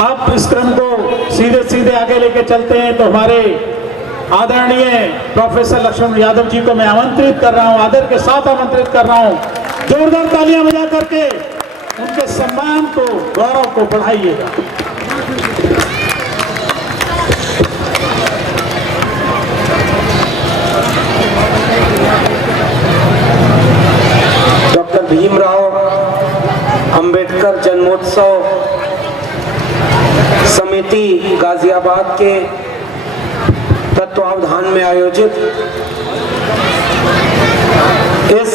अब इस क्रम को सीधे सीधे आगे लेके चलते हैं तो हमारे आदरणीय प्रोफेसर लक्ष्मण यादव जी को मैं आमंत्रित कर रहा हूं, आदर के साथ आमंत्रित कर रहा हूं। जोरदार तालियां बजा करके उनके सम्मान को, गौरव को बढ़ाइएगा। डॉक्टर भीमराव अंबेडकर जन्मोत्सव समिति गाजियाबाद के तत्वावधान में आयोजित इस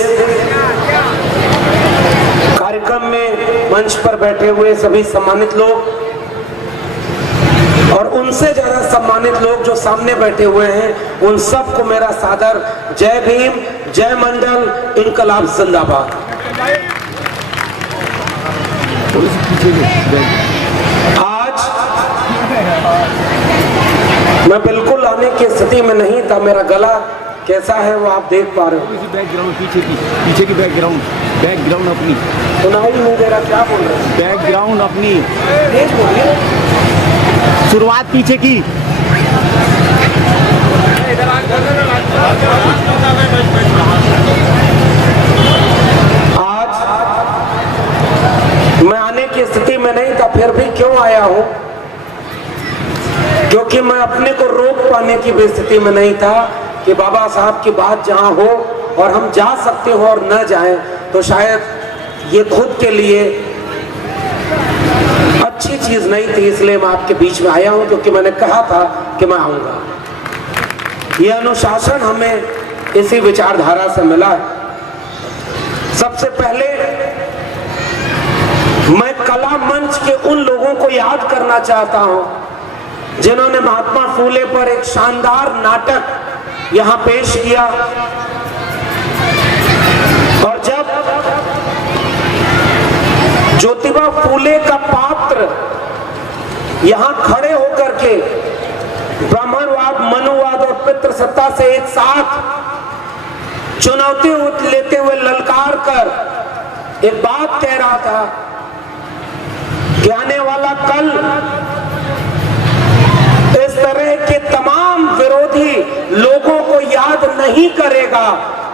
कार्यक्रम में मंच पर बैठे हुए सभी सम्मानित लोग और उनसे ज्यादा सम्मानित लोग जो सामने बैठे हुए हैं, उन सबको मेरा सादर जय भीम, जय मंडल, इनकलाब जिंदाबाद। आज मैं बिल्कुल आने की स्थिति में नहीं था, मेरा गला कैसा है वो आप देख पा रहे हो। बैकग्राउंड पीछे की बैकग्राउंड अपनी सुनाई नहीं दे रहा, क्या बोल रहे हैं? बैकग्राउंड अपनी तेज बोलिए। शुरुआत पीछे की। आज मैं आने की स्थिति में नहीं था, फिर भी क्यों आया हूं? क्योंकि मैं अपने को रोक पाने की भी स्थिति में नहीं था कि बाबा साहब की बात जहां हो और हम जा सकते हो और न जाएं, तो शायद ये खुद के लिए अच्छी चीज नहीं थी। इसलिए मैं आपके बीच में आया हूं, क्योंकि मैंने कहा था कि मैं आऊंगा। ये अनुशासन हमें इसी विचारधारा से मिला है। सबसे पहले मैं कला मंच के उन लोगों को याद करना चाहता हूं जिन्होंने महात्मा फूले पर एक शानदार नाटक यहां पेश किया। और जब ज्योतिबा फूले का पात्र यहां खड़े होकर के ब्राह्मणवाद, मनुवाद और पितृसत्ता से एक साथ चुनौती लेते हुए ललकार कर एक बात कह रहा था कि आने वाला कल इस तरह के तमाम विरोधी लोगों को याद नहीं करेगा,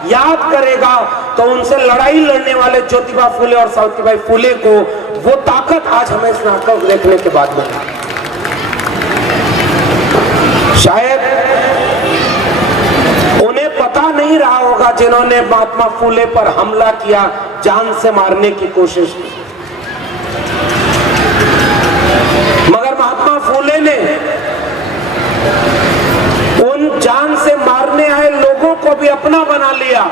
याद करेगा तो उनसे लड़ाई लड़ने वाले ज्योतिबा फूले और सावित्रीबाई फूले को वो ताकत आज हमें इस नाटक देखने के बाद मिली। शायद उन्हें पता नहीं रहा होगा जिन्होंने महात्मा फूले पर हमला किया, जान से मारने की कोशिश की, मगर महात्मा फूले ने उन जान से मारने आए लोगों को भी अपना बना लिया।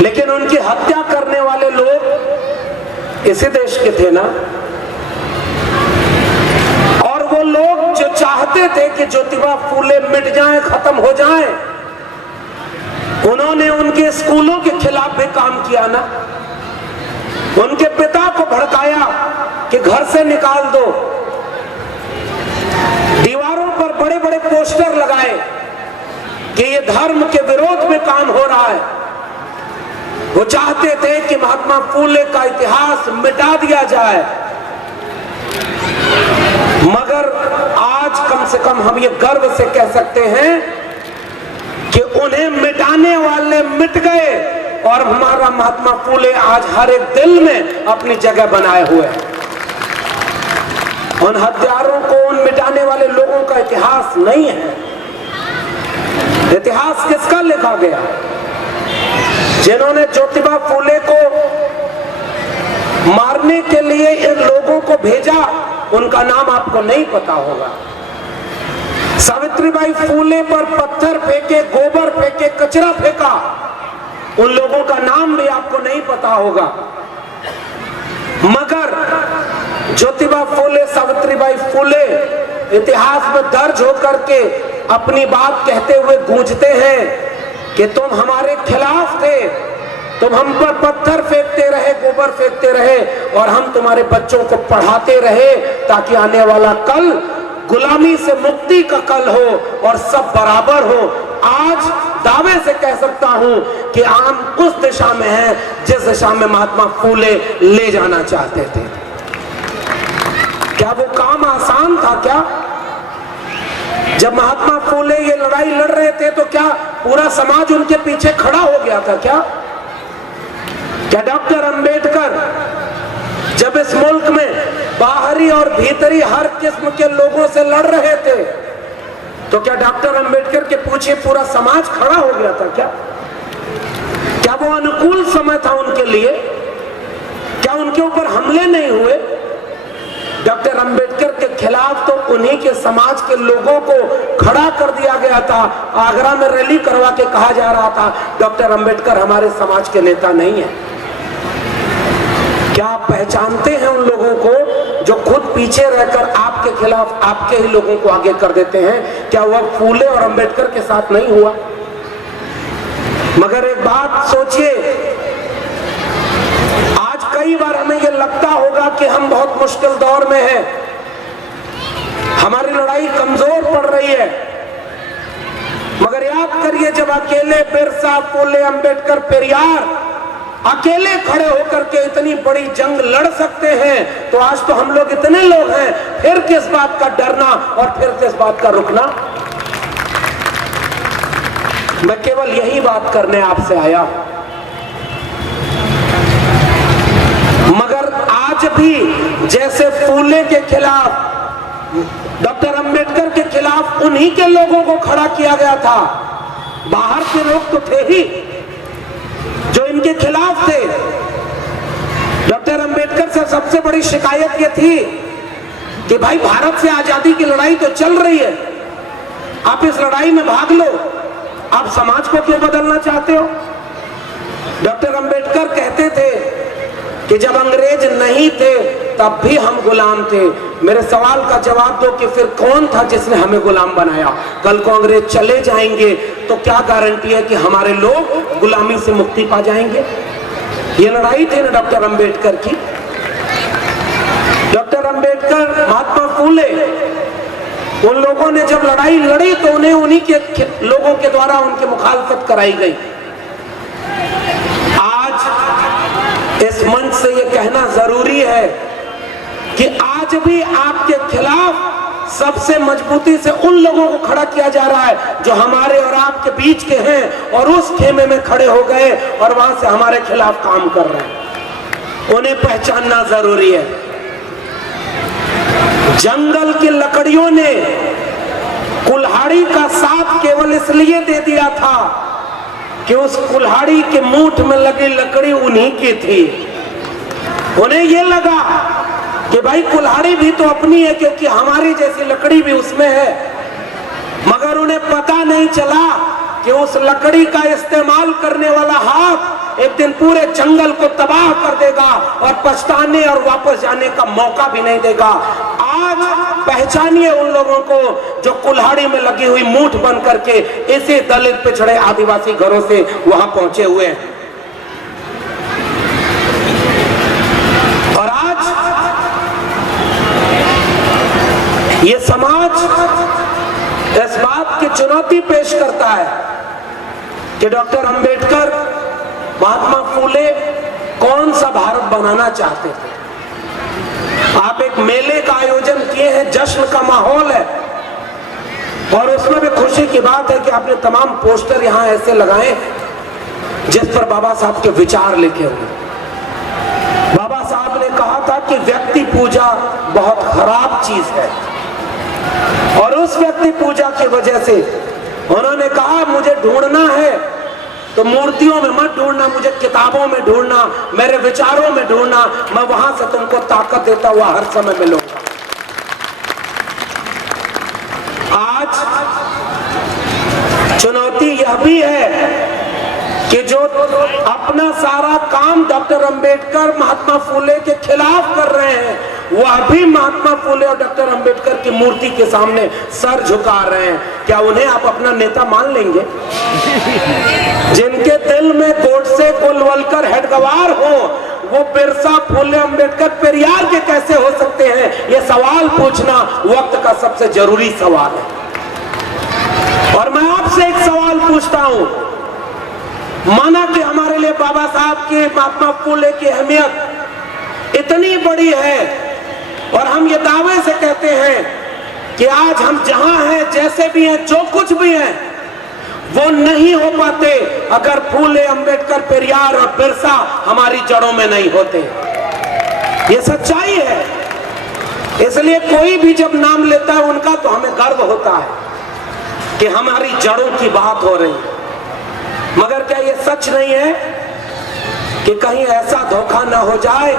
लेकिन उनकी हत्या करने वाले लोग इसी देश के थे ना, और वो लोग जो चाहते थे कि ज्योतिबा फूले मिट जाएं, खत्म हो जाएं, उन्होंने उनके स्कूलों के खिलाफ भी काम किया ना। उनके पिता को भड़काया कि घर से निकाल दो, दीवारों पर बड़े बड़े पोस्टर लगाए कि ये धर्म के विरोध में काम हो रहा है। वो चाहते थे कि महात्मा फूले का इतिहास मिटा दिया जाए, मगर आज कम से कम हम ये गर्व से कह सकते हैं कि उन्हें मिटाने वाले मिट गए और हमारा महात्मा फूले आज हर एक दिल में अपनी जगह बनाए हुए हैं। उन हत्यारों को, उन मिटाने वाले लोगों का इतिहास नहीं है। इतिहास किसका लिखा गया? जिन्होंने ज्योतिबा फूले को मारने के लिए इन लोगों को भेजा, उनका नाम आपको नहीं पता होगा। सावित्रीबाई फूले पर पत्थर फेंके, गोबर फेंके, कचरा फेंका, उन लोगों का नाम भी आपको नहीं पता होगा। मगर ज्योतिबा फूले, सावित्रीबाई फूले इतिहास में दर्ज होकर के अपनी बात कहते हुए गूंजते हैं कि तुम हमारे खिलाफ थे, तुम हम पर पत्थर फेंकते रहे, गोबर फेंकते रहे, और हम तुम्हारे बच्चों को पढ़ाते रहे ताकि आने वाला कल गुलामी से मुक्ति का कल हो और सब बराबर हो। आज दावे से कह सकता हूं कि हम उस दिशा में हैं जिस दिशा में महात्मा फूले ले जाना चाहते थे। क्या वो काम आसान था? क्या जब महात्मा फूले ये लड़ाई लड़ रहे थे तो क्या पूरा समाज उनके पीछे खड़ा हो गया था? क्या डॉक्टर अंबेडकर जब इस मुल्क में बाहरी और भीतरी हर किस्म के लोगों से लड़ रहे थे तो क्या डॉक्टर अंबेडकर के पीछे पूरा समाज खड़ा हो गया था? क्या वो अनुकूल समय था उनके लिए? क्या उनके ऊपर हमले नहीं हुए? डॉक्टर अंबेडकर के खिलाफ तो उन्हीं के समाज के लोगों को खड़ा कर दिया गया था। आगरा में रैली करवा के कहा जा रहा था डॉक्टर अंबेडकर हमारे समाज के नेता नहीं है। क्या आप पहचानते हैं उन लोगों को जो खुद पीछे रहकर आपके खिलाफ आपके ही लोगों को आगे कर देते हैं? क्या वह फूले और अंबेडकर के साथ नहीं हुआ? मगर एक बात सोचिए, आज कई बार हमें यह लगता होगा कि हम बहुत मुश्किल दौर में हैं, हमारी लड़ाई कमजोर पड़ रही है। मगर याद करिए, जब अकेले बिरसा, फूले, अंबेडकर, पेरियार अकेले खड़े होकर के इतनी बड़ी जंग लड़ सकते हैं तो आज तो हम लोग इतने लोग हैं, फिर किस बात का डरना और फिर किस बात का रुकना? मैं केवल यही बात करने आपसे आया। मगर आज भी जैसे फूले के खिलाफ, डॉक्टर अंबेडकर के खिलाफ उन्हीं के लोगों को खड़ा किया गया था, बाहर के लोग तो थे ही जो इनके खिलाफ थे। डॉक्टर अंबेडकर से सबसे बड़ी शिकायत यह थी कि भाई भारत से आजादी की लड़ाई तो चल रही है, आप इस लड़ाई में भाग लो, आप समाज को क्यों बदलना चाहते हो? डॉक्टर अंबेडकर कहते थे कि जब अंग्रेज नहीं थे तब भी हम गुलाम थे। मेरे सवाल का जवाब दो कि फिर कौन था जिसने हमें गुलाम बनाया? कल को अंग्रेज चले जाएंगे तो क्या गारंटी है कि हमारे लोग गुलामी से मुक्ति पा जाएंगे? ये लड़ाई थी ना डॉक्टर अंबेडकर की। डॉक्टर अंबेडकर, महात्मा फूले, उन लोगों ने जब लड़ाई लड़ी तो उन्हें उन्हीं के लोगों के द्वारा उनकी मुखालफत कराई गई। आज इस मंच से यह कहना जरूरी है कि आज भी आपके खिलाफ सबसे मजबूती से उन लोगों को खड़ा किया जा रहा है जो हमारे और आपके बीच के हैं और उस खेमे में खड़े हो गए और वहां से हमारे खिलाफ काम कर रहे हैं। उन्हें पहचानना जरूरी है। जंगल की लकड़ियों ने कुल्हाड़ी का साथ केवल इसलिए दे दिया था कि उस कुल्हाड़ी के मूठ में लगी लकड़ी उन्हीं की थी। उन्हें यह लगा कि भाई कुल्हाड़ी भी तो अपनी है क्योंकि हमारी जैसी लकड़ी भी उसमें है। मगर उन्हें पता नहीं चला कि उस लकड़ी का इस्तेमाल करने वाला हाथ एक दिन पूरे जंगल को तबाह कर देगा और पछताने और वापस जाने का मौका भी नहीं देगा। आज पहचानिए उन लोगों को जो कुल्हाड़ी में लगी हुई मूठ बन करके इसी दलित पिछड़े आदिवासी घरों से वहां पहुंचे हुए हैं। और आज ये समाज इस बात की चुनौती पेश करता है कि डॉक्टर अंबेडकर, महात्मा फूले कौन सा भारत बनाना चाहते थे। आप एक मेले का आयोजन किए हैं, जश्न का माहौल है और उसमें भी खुशी की बात है कि आपने तमाम पोस्टर यहां ऐसे लगाए जिस पर बाबा साहब के विचार लिखे हुए। बाबा साहब ने कहा था कि व्यक्ति पूजा बहुत खराब चीज है और उस व्यक्ति पूजा की वजह से उन्होंने कहा मुझे ढूंढना है तो मूर्तियों में मत ढूंढना, मुझे किताबों में ढूंढना, मेरे विचारों में ढूंढना, मैं वहां से तुमको ताकत देता हुआ हर समय मिलूंगा। आज चुनौती यह भी है कि जो अपना सारा काम डॉक्टर अंबेडकर, महात्मा फूले के खिलाफ कर रहे हैं वह भी महात्मा फूले और डॉक्टर अंबेडकर की मूर्ति के सामने सर झुका रहे हैं। क्या उन्हें आप अपना नेता मान लेंगे? जिनके दिल में गोडसे, गोलवलकर, हेडगवार हो वो बिरसा, फूले, अंबेडकर, पेरियार के कैसे हो सकते हैं? ये सवाल पूछना वक्त का सबसे जरूरी सवाल है। और मैं आप आपसे एक सवाल पूछता हूं, माना कि हमारे लिए बाबा साहब के, महात्मा फुले की अहमियत इतनी बड़ी है और हम ये दावे से कहते हैं कि आज हम जहां हैं, जैसे भी हैं, जो कुछ भी हैं, वो नहीं हो पाते अगर फूले, अंबेडकर, पेरियार और बिरसा हमारी जड़ों में नहीं होते। ये सच्चाई है। इसलिए कोई भी जब नाम लेता है उनका तो हमें गर्व होता है कि हमारी जड़ों की बात हो रही है। मगर क्या ये सच नहीं है कि कहीं ऐसा धोखा ना हो जाए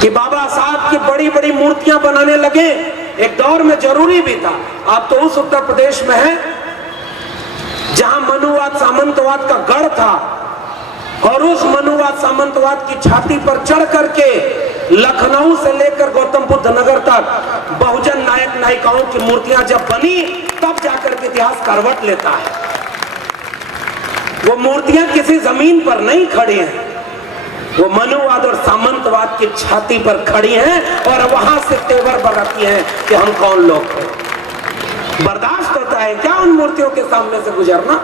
कि बाबा साहब की बड़ी बड़ी मूर्तियां बनाने लगे? एक दौर में जरूरी भी था। आप तो उस उत्तर प्रदेश में हैं जहां मनुवाद, सामंतवाद का गढ़ था और उस मनुवाद, सामंतवाद की छाती पर चढ़ करके लखनऊ से लेकर गौतम बुद्ध नगर तक बहुजन नायक नायिकाओं की मूर्तियां जब बनी, तब जाकर के इतिहास करवट लेता है। वो मूर्तियां किसी जमीन पर नहीं खड़ी हैं, वो मनुवाद और सामंतवाद की छाती पर खड़ी हैं और वहां से तेवर बगाती हैं कि हम कौन लोग हैं। बर्दाश्त होता है क्या उन मूर्तियों के सामने से गुजरना?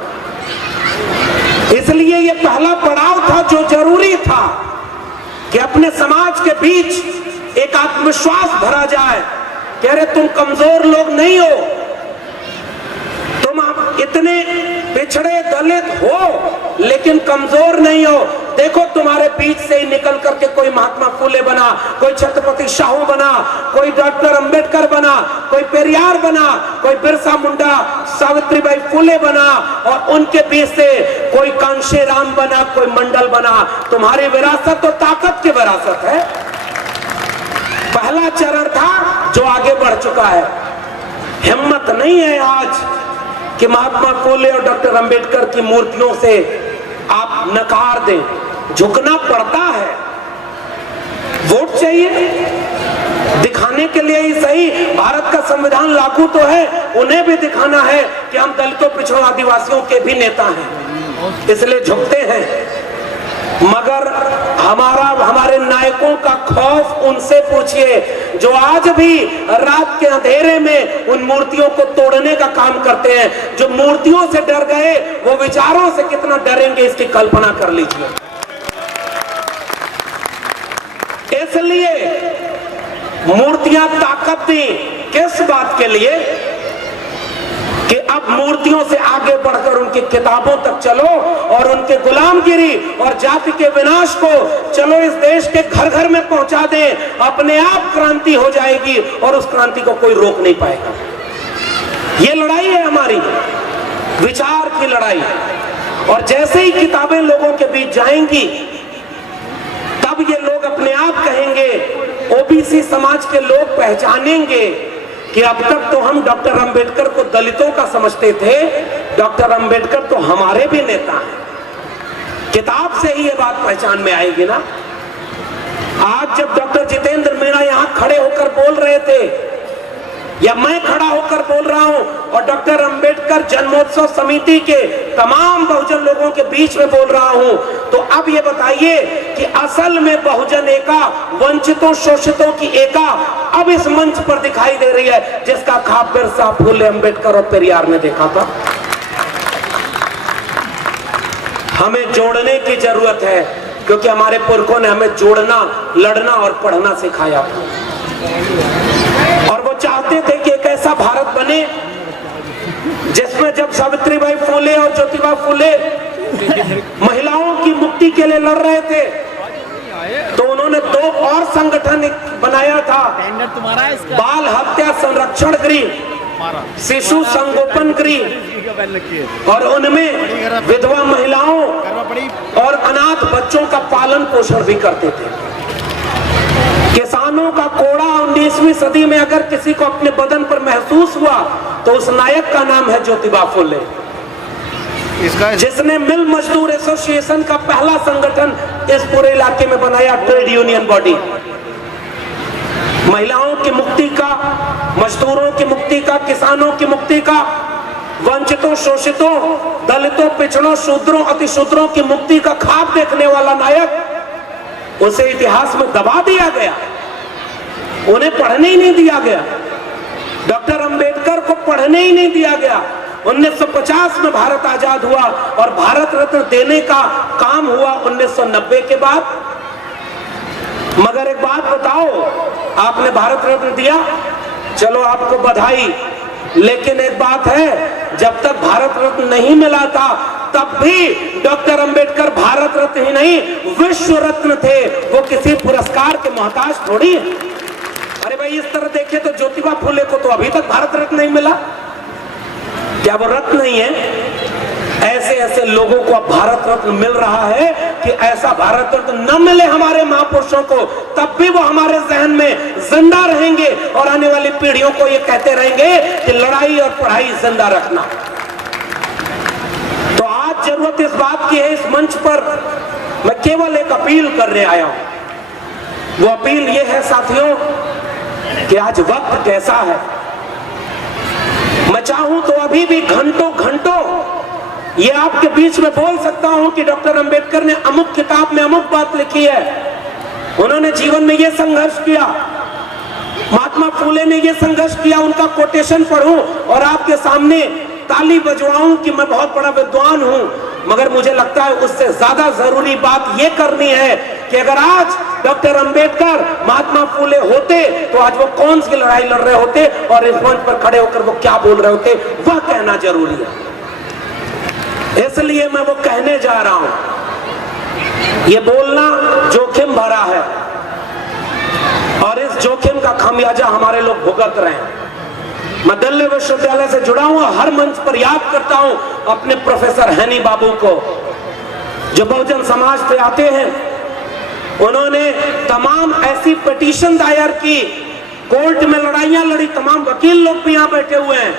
इसलिए ये पहला पड़ाव था जो जरूरी था कि अपने समाज के बीच एक आत्मविश्वास भरा जाए कि अरे तुम कमजोर लोग नहीं हो, तुम इतने पिछड़े दलित हो लेकिन कमजोर नहीं हो। देखो तुम्हारे बीच से ही निकल करके कोई महात्मा फुले बना, कोई छत्रपति शाहू बना, कोई डॉक्टर अंबेडकर बना, कोई पेरियार बना, कोई बिरसा मुंडा, सावित्रीबाई फुले बना और उनके बीच से कोई कांशीराम बना, कोई मंडल बना। तुम्हारी विरासत तो ताकत की विरासत है। पहला चरण था जो आगे बढ़ चुका है। हिम्मत नहीं है आज कि महात्मा फुले और डॉक्टर अंबेडकर की मूर्तियों से आप नकार दें। झुकना पड़ता है। वोट चाहिए दिखाने के लिए ही सही। भारत का संविधान लागू तो है, उन्हें भी दिखाना है कि हम दलितों, पिछड़ों, आदिवासियों के भी नेता हैं, इसलिए झुकते हैं। मगर हमारे नायकों का खौफ उनसे पूछिए जो आज भी रात के अंधेरे में उन मूर्तियों को तोड़ने का काम करते हैं। जो मूर्तियों से डर गए वो विचारों से कितना डरेंगे इसकी कल्पना कर लीजिए। इसलिए मूर्तियां ताकत दी किस बात के लिए कि अब मूर्तियों से आगे बढ़कर उनकी किताबों तक चलो और उनके गुलामगिरी और जाति के विनाश को चलो इस देश के घर घर में पहुंचा दें। अपने आप क्रांति हो जाएगी और उस क्रांति को कोई रोक नहीं पाएगा। ये लड़ाई है हमारी, विचार की लड़ाई। और जैसे ही किताबें लोगों के बीच जाएंगी तब ये लोग अपने आप कहेंगे, ओबीसी समाज के लोग पहचानेंगे कि अब तक तो हम डॉक्टर अंबेडकर को दलितों का समझते थे, डॉक्टर अंबेडकर तो हमारे भी नेता हैं। किताब से ही ये बात पहचान में आएगी ना। आज जब डॉक्टर जितेंद्र मीणा यहां खड़े होकर बोल रहे थे या मैं खड़ा होकर बोल रहा हूं और डॉक्टर अंबेडकर जन्मोत्सव समिति के तमाम बहुजन लोगों के बीच में बोल रहा हूं, तो अब ये बताइए कि असल में बहुजन एका, वंचितों, शोषितों की एका अब इस मंच पर दिखाई दे रही है जिसका ख्वाब बिरसा, फुले, अंबेडकर और पेरियार ने देखा था। हमें जोड़ने की जरूरत है क्योंकि हमारे पुरखों ने हमें जोड़ना, लड़ना और पढ़ना सिखाया था। और वो चाहते थे कि एक ऐसा भारत बने जिसमें जब सावित्रीबाई फुले और ज्योतिबा फुले महिलाओं की मुक्ति के लिए लड़ रहे थे तो उन्होंने 2 और संगठन बनाया था, बाल हत्या संरक्षण गृह, शिशु संगोपन गृह, और उनमें विधवा महिलाओं और अनाथ बच्चों का पालन पोषण भी करते थे। किसानों का कोड़ा 19वीं सदी में अगर किसी को अपने बदन पर महसूस हुआ तो उस नायक का नाम है ज्योतिबा फुले, जिसने मिल मजदूर एसोसिएशन का पहला संगठन इस पूरे इलाके में बनाया, ट्रेड यूनियन बॉडी। महिलाओं की मुक्ति का, मजदूरों की मुक्ति का, किसानों की मुक्ति का, वंचितों, शोषितों, दलितों, पिछड़ों, शूद्रों, अतिशूद्रों की मुक्ति का ख्वाब देखने वाला नायक, उसे इतिहास में दबा दिया गया, उन्हें पढ़ने ही नहीं दिया गया। डॉक्टर अंबेडकर को पढ़ने ही नहीं दिया गया। 1950 में भारत आजाद हुआ और भारत रत्न देने का काम हुआ 1990 के बाद। मगर एक बात बताओ, आपने भारत रत्न दिया, चलो आपको बधाई, लेकिन एक बात है, जब तक भारत रत्न नहीं मिला था तब भी डॉक्टर अंबेडकर भारत रत्न ही नहीं विश्व रत्न थे, वो किसी पुरस्कार के मोहताज थोड़ी है। अरे भाई इस तरह देखे तो ज्योतिबा फुले को तो अभी तक भारत रत्न नहीं मिला, क्या वो रत्न नहीं है? ऐसे ऐसे लोगों को अब भारत रत्न मिल रहा है कि ऐसा भारत रत्न न मिले हमारे महापुरुषों को, तब भी वो हमारे जहन में जिंदा रहेंगे और आने वाली पीढ़ियों को ये कहते रहेंगे कि लड़ाई और पढ़ाई जिंदा रखना। तो आज जरूरत इस बात की है, इस मंच पर मैं केवल एक अपील करने आया हूं। वो अपील ये है साथियों कि आज वक्त कैसा है, मैं चाहूं तो अभी भी घंटों घंटों ये आपके बीच में बोल सकता हूं कि डॉक्टर अंबेडकर ने अमुक किताब में अमुक बात लिखी है, उन्होंने जीवन में ये संघर्ष किया, महात्मा फूले ने ये संघर्ष किया, उनका कोटेशन पढ़ूं और आपके सामने ताली बजवाऊं कि मैं बहुत बड़ा विद्वान हूं। मगर मुझे लगता है उससे ज्यादा जरूरी बात यह करनी है कि अगर आज डॉक्टर अंबेडकर महात्मा फूले होते तो आज वो कौन सी लड़ाई लड़ रहे होते और इस मंच पर खड़े होकर वो क्या बोल रहे होते, वह कहना जरूरी है। इसलिए मैं वो कहने जा रहा हूं। ये बोलना जोखिम भरा है और इस जोखिम का खामियाजा हमारे लोग भुगत रहे हैं। मैं दिल्ली विश्वविद्यालय से जुड़ा हूं, हर मंच पर याद करता हूं अपने प्रोफेसर हैनी बाबू को, जो बहुजन समाज पे आते हैं। उन्होंने तमाम ऐसी पिटीशन दायर की, कोर्ट में लड़ाइयां लड़ी, तमाम वकील लोग भी यहां बैठे हुए हैं,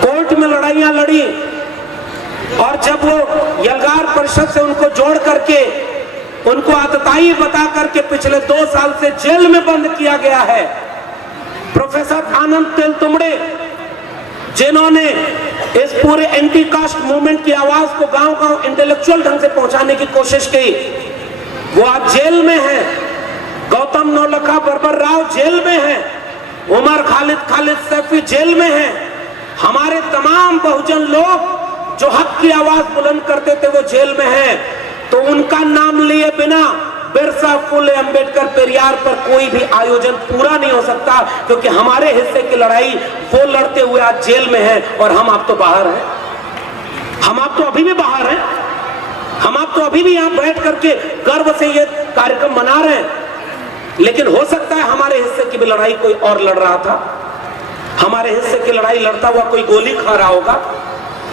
कोर्ट में लड़ाइयां लड़ी और जब वो यलगार परिषद से उनको जोड़ करके उनको आतताई बता करके पिछले 2 साल से जेल में बंद किया गया है। प्रोफेसर आनंद तेलतुंबड़े, जिन्होंने इस पूरे एंटी कास्ट मूवमेंट की आवाज को गांव-गांव इंटेलेक्चुअल ढंग से पहुंचाने की कोशिश की, वो आज जेल में हैं। गौतम नौलखा बरबर राव जेल में हैं, उमर खालिद सैफी जेल में हैं। हमारे तमाम बहुजन लोग जो हक की आवाज बुलंद करते थे वो जेल में हैं। तो उनका नाम लिए बिना बिरसा, फुले, अंबेडकर, पेरियार पर कोई भी आयोजन पूरा नहीं हो सकता, क्योंकि हमारे हिस्से की लड़ाई वो लड़ते हुए आज जेल में हैं और हम आप तो बाहर हैं। हम आप तो अभी भी बाहर हैं, हम आप तो अभी भी यहां बैठ करके गर्व से ये कार्यक्रम मना रहे हैं। लेकिन हो सकता है हमारे हिस्से की भी लड़ाई कोई और लड़ रहा था, हमारे हिस्से की लड़ाई लड़ता हुआ कोई गोली खा रहा होगा।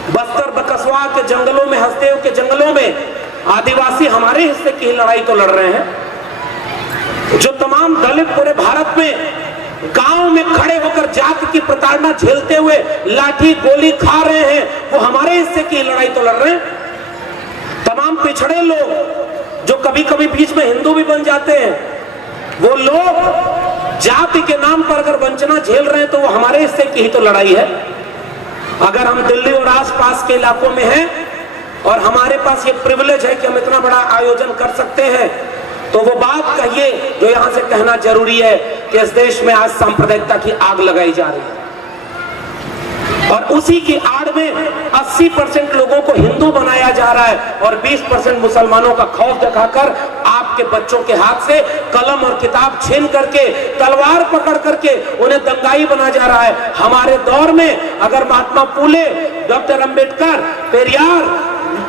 बस्तर बकसवा के जंगलों में, हसदेव के जंगलों में आदिवासी हमारे हिस्से की लड़ाई तो लड़ रहे हैं। जो तमाम दलित पूरे भारत में गांव में खड़े होकर जाति की प्रताड़ना झेलते हुए लाठी गोली खा रहे हैं, वो हमारे हिस्से की लड़ाई तो लड़ रहे हैं। तमाम पिछड़े लोग जो कभी कभी बीच में हिंदू भी बन जाते हैं, वो लोग जाति के नाम पर अगर वंचना झेल रहे हैं तो वो हमारे हिस्से की ही तो लड़ाई है। अगर हम दिल्ली और आसपास के इलाकों में हैं और हमारे पास ये प्रिविलेज है कि हम इतना बड़ा आयोजन कर सकते हैं, तो वो बात कहिए जो यहां से कहना जरूरी है कि इस देश में आज सांप्रदायिकता की आग लगाई जा रही है और उसी की आड़ में 80% लोगों को हिंदू बनाया जा रहा है और 20% मुसलमानों का खौफ दिखाकर आपके बच्चों के हाथ से कलम और किताब छीन करके, तलवार पकड़ करके उन्हें दंगाई बना जा रहा है। हमारे दौर में अगर महात्मा फूले, डॉक्टर अंबेडकर, पेरियार,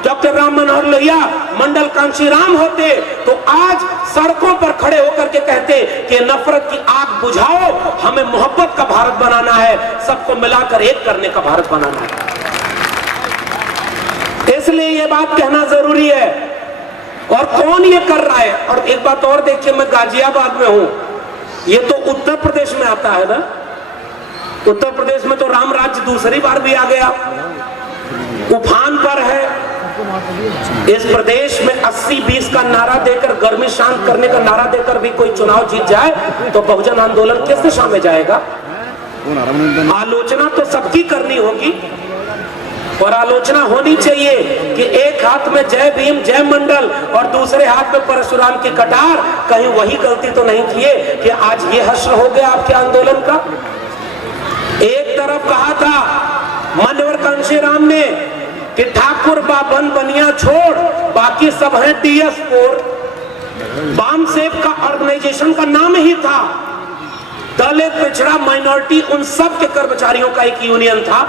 डॉक्टर राम मनोहर लोहिया, मंडल कांशीराम होते तो आज सड़कों पर खड़े होकर के कहते कि नफरत की आग बुझाओ, हमें मोहब्बत का भारत बनाना है, सबको मिलाकर एक करने का भारत बनाना है। इसलिए ये बात कहना जरूरी है। और कौन ये कर रहा है? और एक बात और देखिए, मैं गाजियाबाद में हूं, ये तो उत्तर प्रदेश में आता है ना, उत्तर प्रदेश में तो राम राज्य दूसरी बार भी आ गया, उफान पर है। इस प्रदेश में 80-20 का नारा देकर, गर्मी शांत करने का नारा देकर भी कोई चुनाव जीत जाए तो बहुजन आंदोलन किस दिशा में जाएगा? आलोचना तो सबकी करनी होगी और आलोचना होनी चाहिए कि एक हाथ में जय भीम, जय मंडल और दूसरे हाथ में परशुराम की कटार, कहीं वही गलती तो नहीं किए कि आज ये हश्र हो गया आपके आंदोलन का। एक तरफ कहा था मान्यवर कांशीराम ने कि ठाकुर बाबन बनिया छोड़, बाकी सब है डीएस कोर। बाम सेव का ऑर्गेनाइजेशन का नाम ही था दलित, पिछड़ा, माइनॉरिटी, उन सब के कर्मचारियों का एक यूनियन था।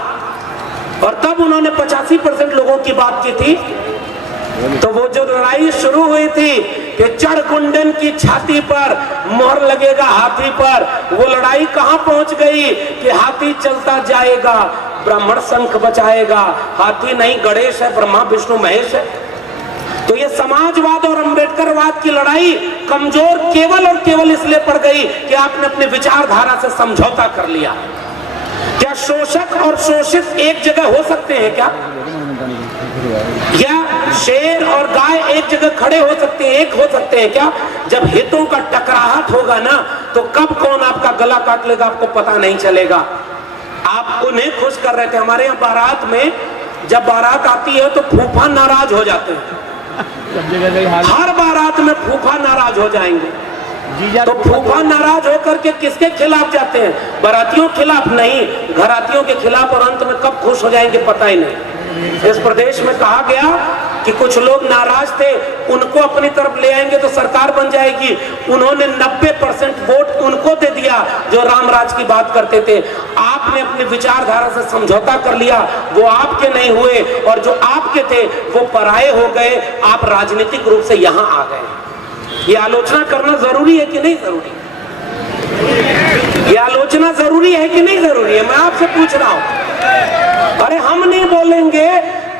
और तब उन्होंने 85% लोगों की बात की थी। तो वो जो लड़ाई शुरू हुई थी कि चढ़ गुंडन की छाती पर मोहर लगेगा हाथी पर, वो लड़ाई कहां पहुंच गई कि हाथी चलता जाएगा, ब्राह्मण शंख बचाएगा। हाथी नहीं, गणेश है, ब्रह्मा विष्णु महेश है। तो ये समाजवाद और अंबेडकरवाद की लड़ाई कमजोर केवल और केवल इसलिए पड़ गई कि आपने अपने विचारधारा से समझौता कर लिया। क्या शोषक और शोषित एक जगह हो सकते हैं क्या? या शेर और गाय एक जगह खड़े हो सकते हैं, एक हो सकते हैं क्या? जब हितों का टकराहट होगा ना, तो कब कौन आपका गला काट लेगा आपको पता नहीं चलेगा। आप उन्हें खुश कर रहे थे। हमारे यहाँ बारात में जब बारात आती है तो फूफा नाराज हो जाते हैं। हर बारात में फूफा नाराज हो जाएंगे। तो फूफा नाराज होकर के किसके खिलाफ जाते हैं? बारातियों के खिलाफ नहीं, घरातियों के खिलाफ। और अंत में कब खुश हो जाएंगे पता ही नहीं। इस प्रदेश में कहा गया कि कुछ लोग नाराज थे, उनको अपनी तरफ ले आएंगे तो सरकार बन जाएगी। उन्होंने 90% वोट उनको दे दिया जो रामराज की बात करते थे। आपने अपनी विचारधारा से समझौता कर लिया, वो आपके नहीं हुए, और जो आपके थे वो पराये हो गए। आप राजनीतिक रूप से यहां आ गए। ये आलोचना करना जरूरी है कि नहीं जरूरी? ये आलोचना जरूरी है कि नहीं जरूरी है? मैं आपसे पूछ रहा हूं। अरे हम नहीं बोलेंगे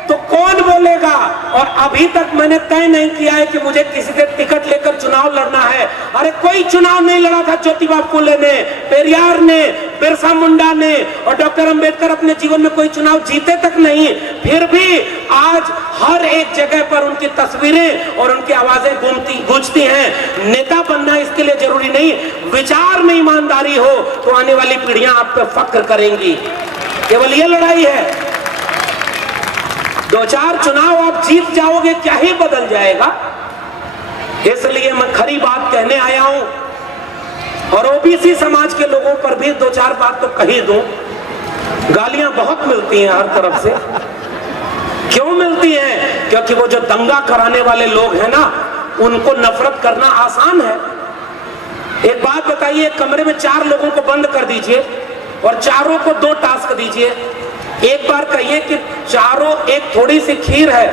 तो कौन बोलेगा? और अभी तक मैंने तय नहीं किया है कि मुझे किसी से टिकट लेकर चुनाव लड़ना है। अरे कोई चुनाव नहीं लड़ा था ज्योतिबा फुले ने, पेरियार ने, बिरसा मुंडा ने, और डॉक्टर अंबेडकर अपने जीवन में कोई चुनाव जीते तक नहीं। फिर भी आज हर एक जगह पर उनकी तस्वीरें और उनकी आवाजें गूंजती हैं। नेता बनना इसके लिए जरूरी नहीं, विचार में ईमानदारी हो तो आने वाली पीढ़ियां आप पर फक्र करेंगी। केवल ये लड़ाई है। 2-4 चुनाव आप जीत जाओगे, क्या ही बदल जाएगा। इसलिए मैं खरी बात कहने आया हूं, और ओबीसी समाज के लोगों पर भी 2-4 बात तो कही दूं। गालियां बहुत मिलती हैं हर तरफ से। क्यों मिलती हैं? क्योंकि वो जो दंगा कराने वाले लोग हैं ना, उनको नफरत करना आसान है। एक बात बताइए, कमरे में 4 लोगों को बंद कर दीजिए और चारों को 2 टास्क दीजिए। एक बार कहिए कि चारों, एक थोड़ी सी खीर है,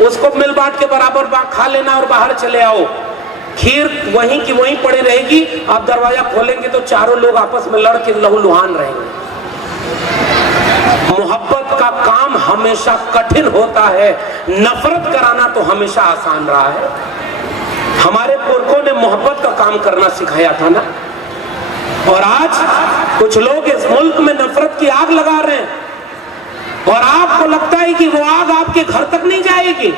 उसको मिल बांट के बराबर खा लेना और बाहर चले आओ। खीर वहीं की वहीं पड़ी रहेगी। आप दरवाजा खोलेंगे तो चारों लोग आपस में लड़ के लहूलुहान रहेंगे। मोहब्बत का काम हमेशा कठिन होता है, नफरत कराना तो हमेशा आसान रहा है। हमारे पुरखों ने मोहब्बत का काम करना सिखाया था ना, और आज कुछ लोग इस मुल्क में नफरत की आग लगा रहे हैं, और आपको लगता है कि वो आग आपके घर तक नहीं जाएगी।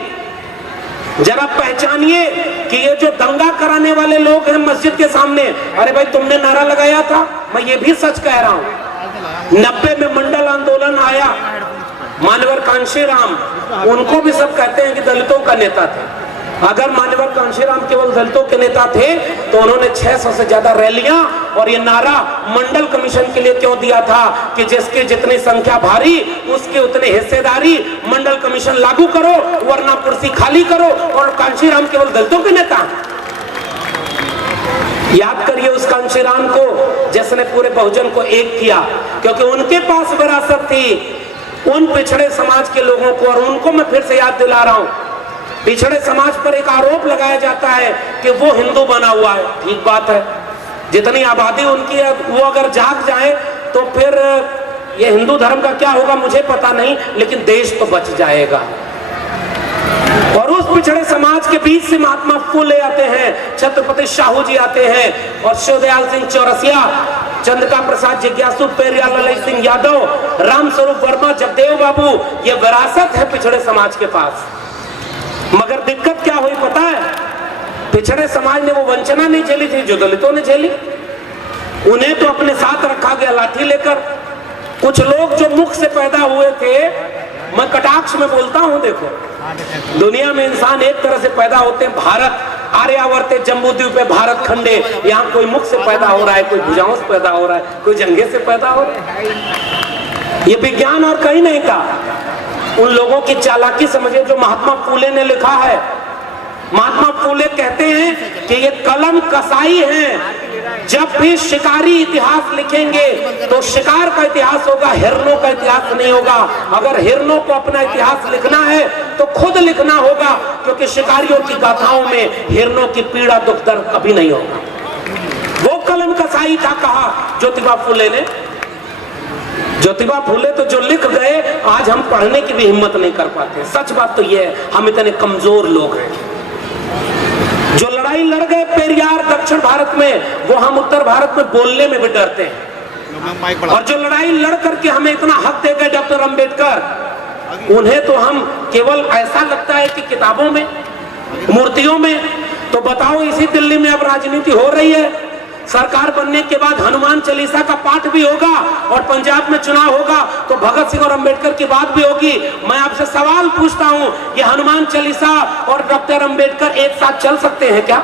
जरा पहचानिए कि ये जो दंगा कराने वाले लोग हैं मस्जिद के सामने, अरे भाई तुमने नारा लगाया था। मैं ये भी सच कह रहा हूं, 90 में मंडल आंदोलन आया, मान्यवर कांशीराम, उनको भी सब कहते हैं कि दलितों का नेता थे। अगर मान्यवर कांशीराम केवल दलितों के नेता थे तो उन्होंने 600 से ज्यादा रैलियां और ये नारा मंडल कमीशन के लिए क्यों दिया था कि जिसकी जितनी संख्या भारी उसकी उतनी हिस्सेदारी, मंडल कमीशन लागू करो वरना कुर्सी खाली करो। और कांशीराम केवल दलितों के नेता। याद करिए उस कांशीराम को जिसने पूरे बहुजन को एक किया, क्योंकि उनके पास विरासत थी उन पिछड़े समाज के लोगों को। और उनको मैं फिर से याद दिला रहा हूं, पिछड़े समाज पर एक आरोप लगाया जाता है कि वो हिंदू बना हुआ है। ठीक बात है, जितनी आबादी उनकी है वो अगर जाग जाए तो फिर ये हिंदू धर्म का क्या होगा मुझे पता नहीं, लेकिन देश तो बच जाएगा। और उस पिछड़े समाज के बीच से महात्मा फुले आते हैं, छत्रपति साहू जी आते हैं, और शिवदयाल सिंह चौरसिया, चंद्रिका प्रसाद जिज्ञासु, पेरियार ललित सिंह यादव, रामस्वरूप वर्मा, जगदेव बाबू। ये विरासत है पिछड़े समाज के पास। मगर दिक्कत क्या हुई पता है? पिछड़े समाज ने वो वंचना नहीं झेली थी जो दलितों ने झेली। उन्हें तो अपने साथ रखा गया लाठी लेकर। कुछ लोग जो मुख से पैदा हुए थे, मैं कटाक्ष में बोलता हूं, देखो दुनिया में इंसान एक तरह से पैदा होते हैं, भारत आर्यावर्ते जम्बूद्वीप पे भारत खंडे, यहाँ कोई मुख से पैदा हो रहा है, कोई भुजाओं से पैदा हो रहा है, कोई जंघे से पैदा हो रहा है। ये विज्ञान और कहीं नहीं था। उन लोगों की चालाकी समझिए जो महात्मा फूले ने लिखा है। महात्मा फूले कहते हैं कि ये कलम कसाई है। जब भी शिकारी इतिहास लिखेंगे तो शिकार का इतिहास होगा, हिरणों का इतिहास नहीं होगा। अगर हिरणों को अपना इतिहास लिखना है तो खुद लिखना होगा, क्योंकि शिकारियों की गाथाओं में हिरणों की पीड़ा दुख दर्द कभी नहीं होगा। वो कलम कसाई था, कहा ज्योतिबा फूले ने। ज्योतिबा फूले तो जो लिख गए, आज हम पढ़ने की भी हिम्मत नहीं कर पाते। सच बात तो ये है, हम इतने कमजोर लोग हैं। जो लड़ाई लड़ गए पेरियार दक्षिण भारत में, वो हम उत्तर भारत में बोलने में भी डरते हैं। और जो लड़ाई लड़ करके हमें इतना हक दे गए डॉक्टर अंबेडकर, उन्हें तो हम केवल ऐसा लगता है कि किताबों में, मूर्तियों में। तो बताओ, इसी दिल्ली में अब राजनीति हो रही है। सरकार बनने के बाद हनुमान चालीसा का पाठ भी होगा, और पंजाब में चुनाव होगा तो भगत सिंह और अंबेडकर की बात भी होगी। मैं आपसे सवाल पूछता हूं, ये हनुमान चालीसा और डॉक्टर अंबेडकर एक साथ चल सकते हैं क्या?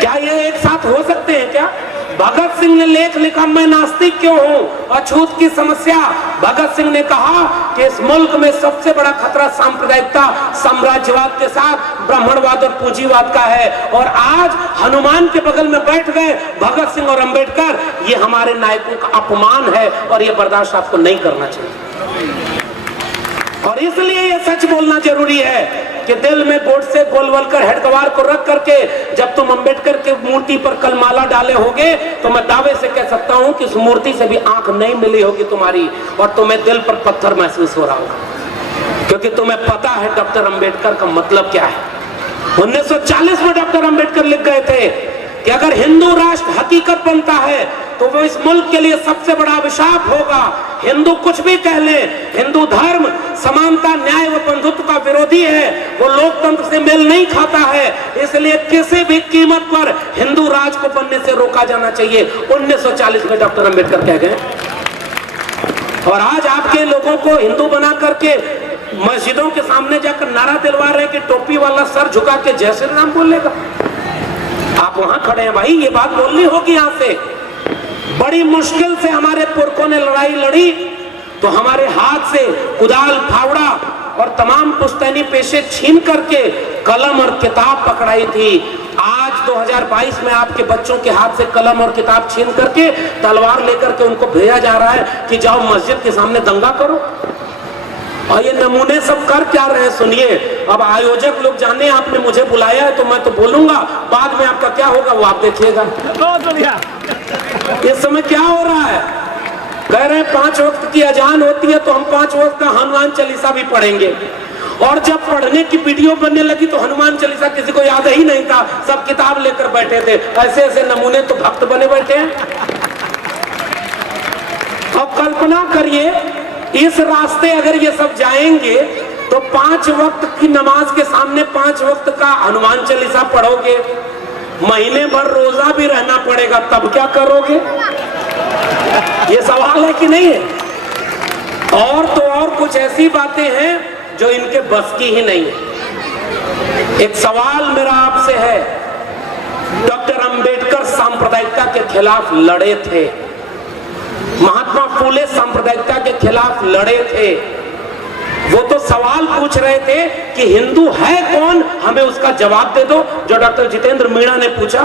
क्या ये एक साथ हो सकते हैं क्या? भगत सिंह ने लेख लिखा, मैं नास्तिक क्यों हूं, अछूत की समस्या। भगत सिंह ने कहा कि इस मुल्क में सबसे बड़ा खतरा सांप्रदायिकता, साम्राज्यवाद के साथ ब्राह्मणवाद और पूंजीवाद का है। और आज हनुमान के बगल में बैठ गए भगत सिंह और अंबेडकर। ये हमारे नायकों का अपमान है और ये बर्दाश्त आपको नहीं करना चाहिए। और इसलिए ये सच बोलना जरूरी है कि दिल में गोड से गोलवलकर हेडगवार को रख करके जब तुम अंबेडकर के मूर्ति पर कल माला डाले होगे, तो मैं दावे से कह सकता हूं कि उस मूर्ति से भी आंख नहीं मिली होगी तुम्हारी, और तुम्हें दिल पर पत्थर महसूस हो रहा होगा, क्योंकि तुम्हें पता है डॉक्टर अंबेडकर का मतलब क्या है। 1940 में डॉक्टर अंबेडकर लिख गए थे कि अगर हिंदू राष्ट्र हकीकत बनता है तो वो इस मुल्क के लिए सबसे बड़ा अभिशाप होगा। हिंदू कुछ भी कह ले, हिंदू धर्म समानता, न्याय व बंधुत्व का विरोधी है, वो लोकतंत्र से मेल नहीं खाता है। इसलिए किसी भी कीमत पर हिंदू राज को बनने से रोका जाना चाहिए। 1940 में डॉक्टर अंबेडकर कह गए। और आज आपके लोगों को हिंदू बना करके मस्जिदों के सामने जाकर नारा दिलवा रहे हैं कि टोपी वाला सर झुका के जय श्री राम बोलेगा। आप वहां खड़े हैं भाई, ये बात बोलनी होगी यहां से। बड़ी मुश्किल से हमारे पुरखों ने लड़ाई लड़ी तो हमारे हाथ से कुदाल, फावड़ा और तमाम पुश्तैनी पेशे छीन करके कलम और किताब पकड़ाई थी। आज 2022 में आपके बच्चों के हाथ से कलम और किताब छीन करके तलवार लेकर के उनको भेजा जा रहा है कि जाओ मस्जिद के सामने दंगा करो। और ये नमूने सब कर क्या रहे हैं सुनिए। अब आयोजक लोग जाने, आपने मुझे बुलाया है तो मैं तो बोलूंगा, बाद में आपका क्या होगा वो आप देखिएगा। बहुत बढ़िया। इस समय क्या हो रहा है, कह रहे हैं 5 वक्त की अजान होती है तो हम 5 वक्त का हनुमान चालीसा भी पढ़ेंगे। और जब पढ़ने की वीडियो बनने लगी तो हनुमान चालीसा किसी को याद ही नहीं था, सब किताब लेकर बैठे थे। ऐसे ऐसे नमूने तो भक्त बने बैठे हैं। अब कल्पना करिए, इस रास्ते अगर ये सब जाएंगे तो 5 वक्त की नमाज के सामने 5 वक्त का हनुमान चालीसा पढ़ोगे, महीने भर रोजा भी रहना पड़ेगा, तब क्या करोगे? ये सवाल है कि नहीं है? और तो और कुछ ऐसी बातें हैं जो इनके बस की ही नहीं है। एक सवाल मेरा आपसे है, डॉक्टर अंबेडकर सांप्रदायिकता के खिलाफ लड़े थे, महात्मा फूले सांप्रदायिकता के खिलाफ लड़े थे। वो तो सवाल पूछ रहे थे कि हिंदू है कौन, हमें उसका जवाब दे दो, जो डॉक्टर जितेंद्र मीणा ने पूछा।